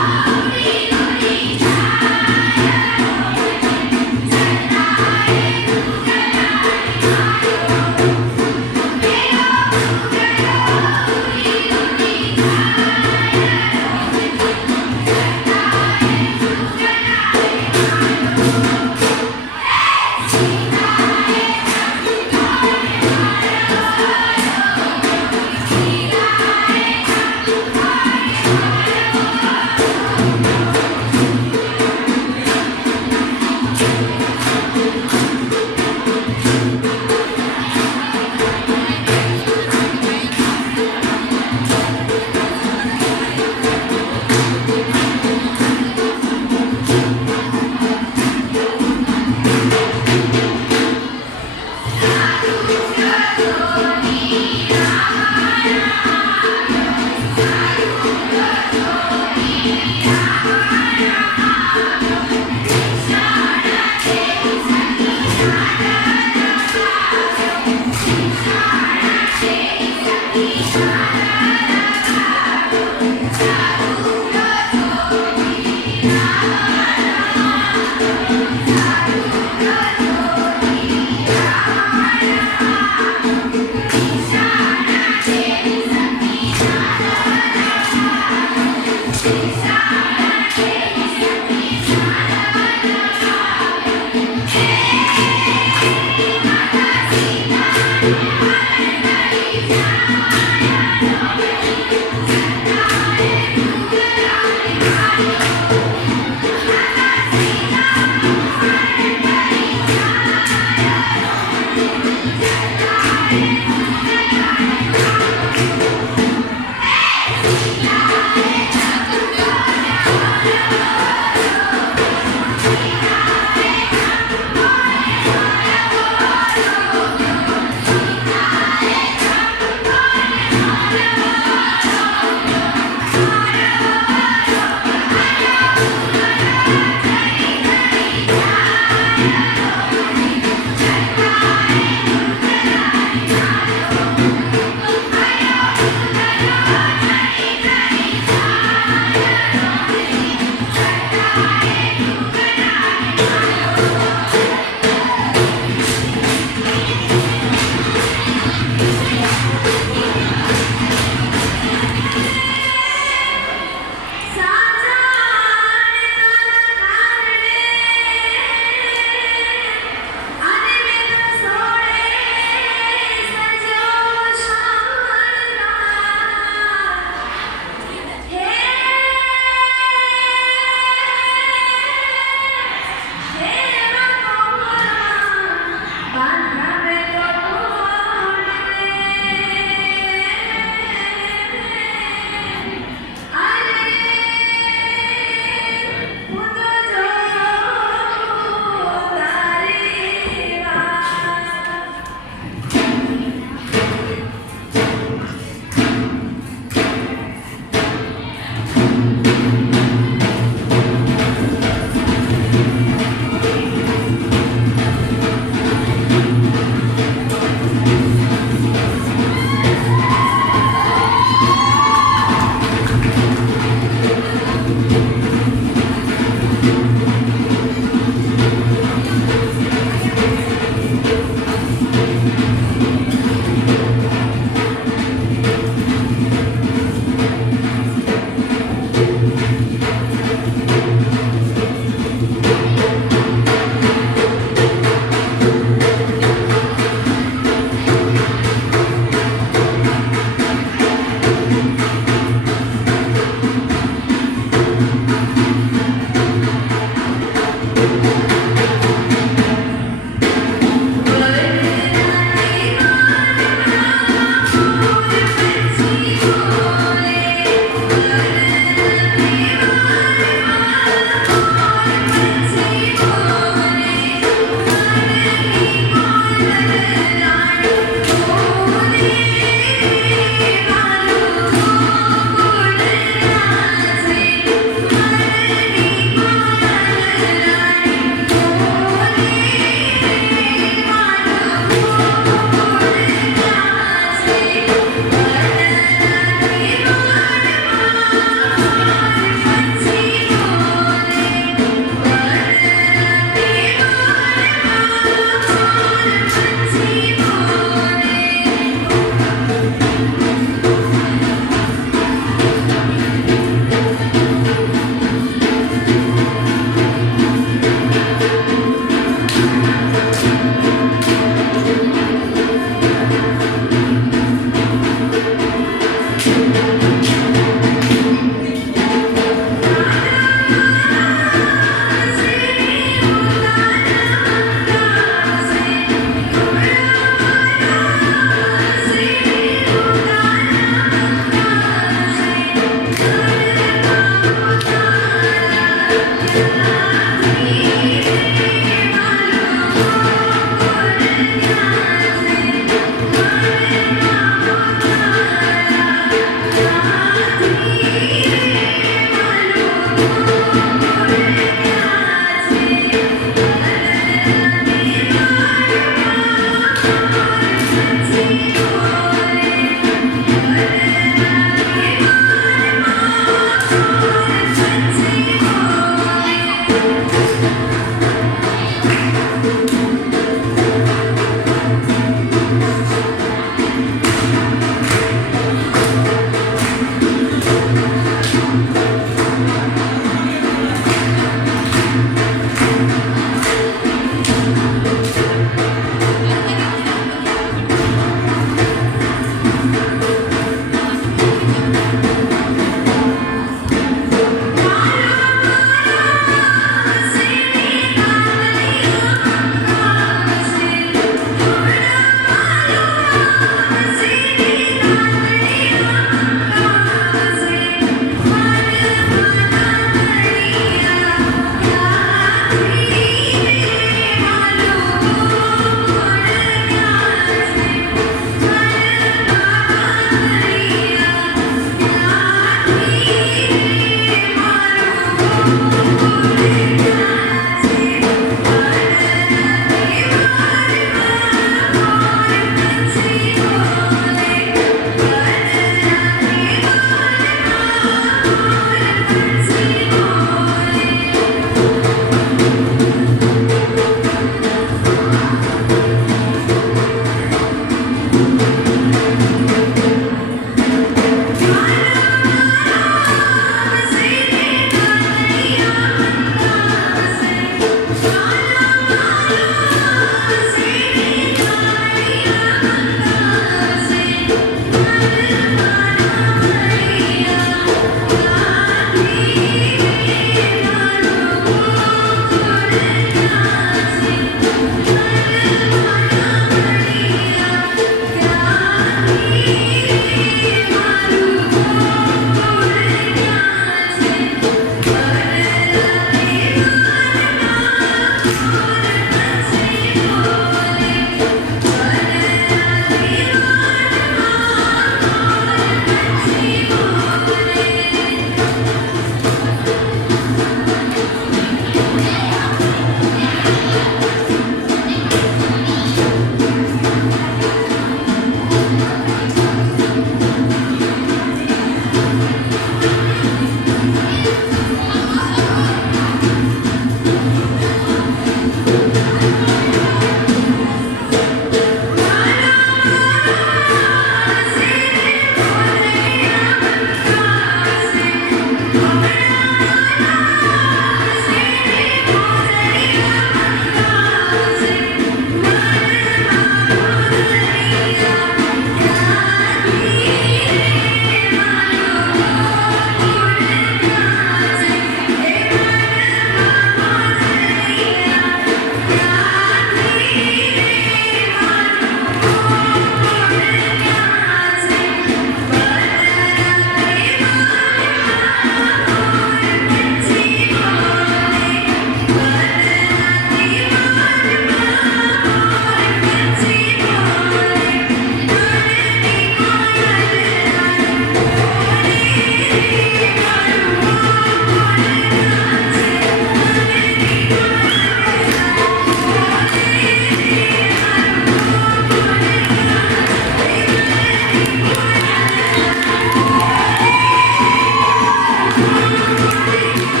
Thank you.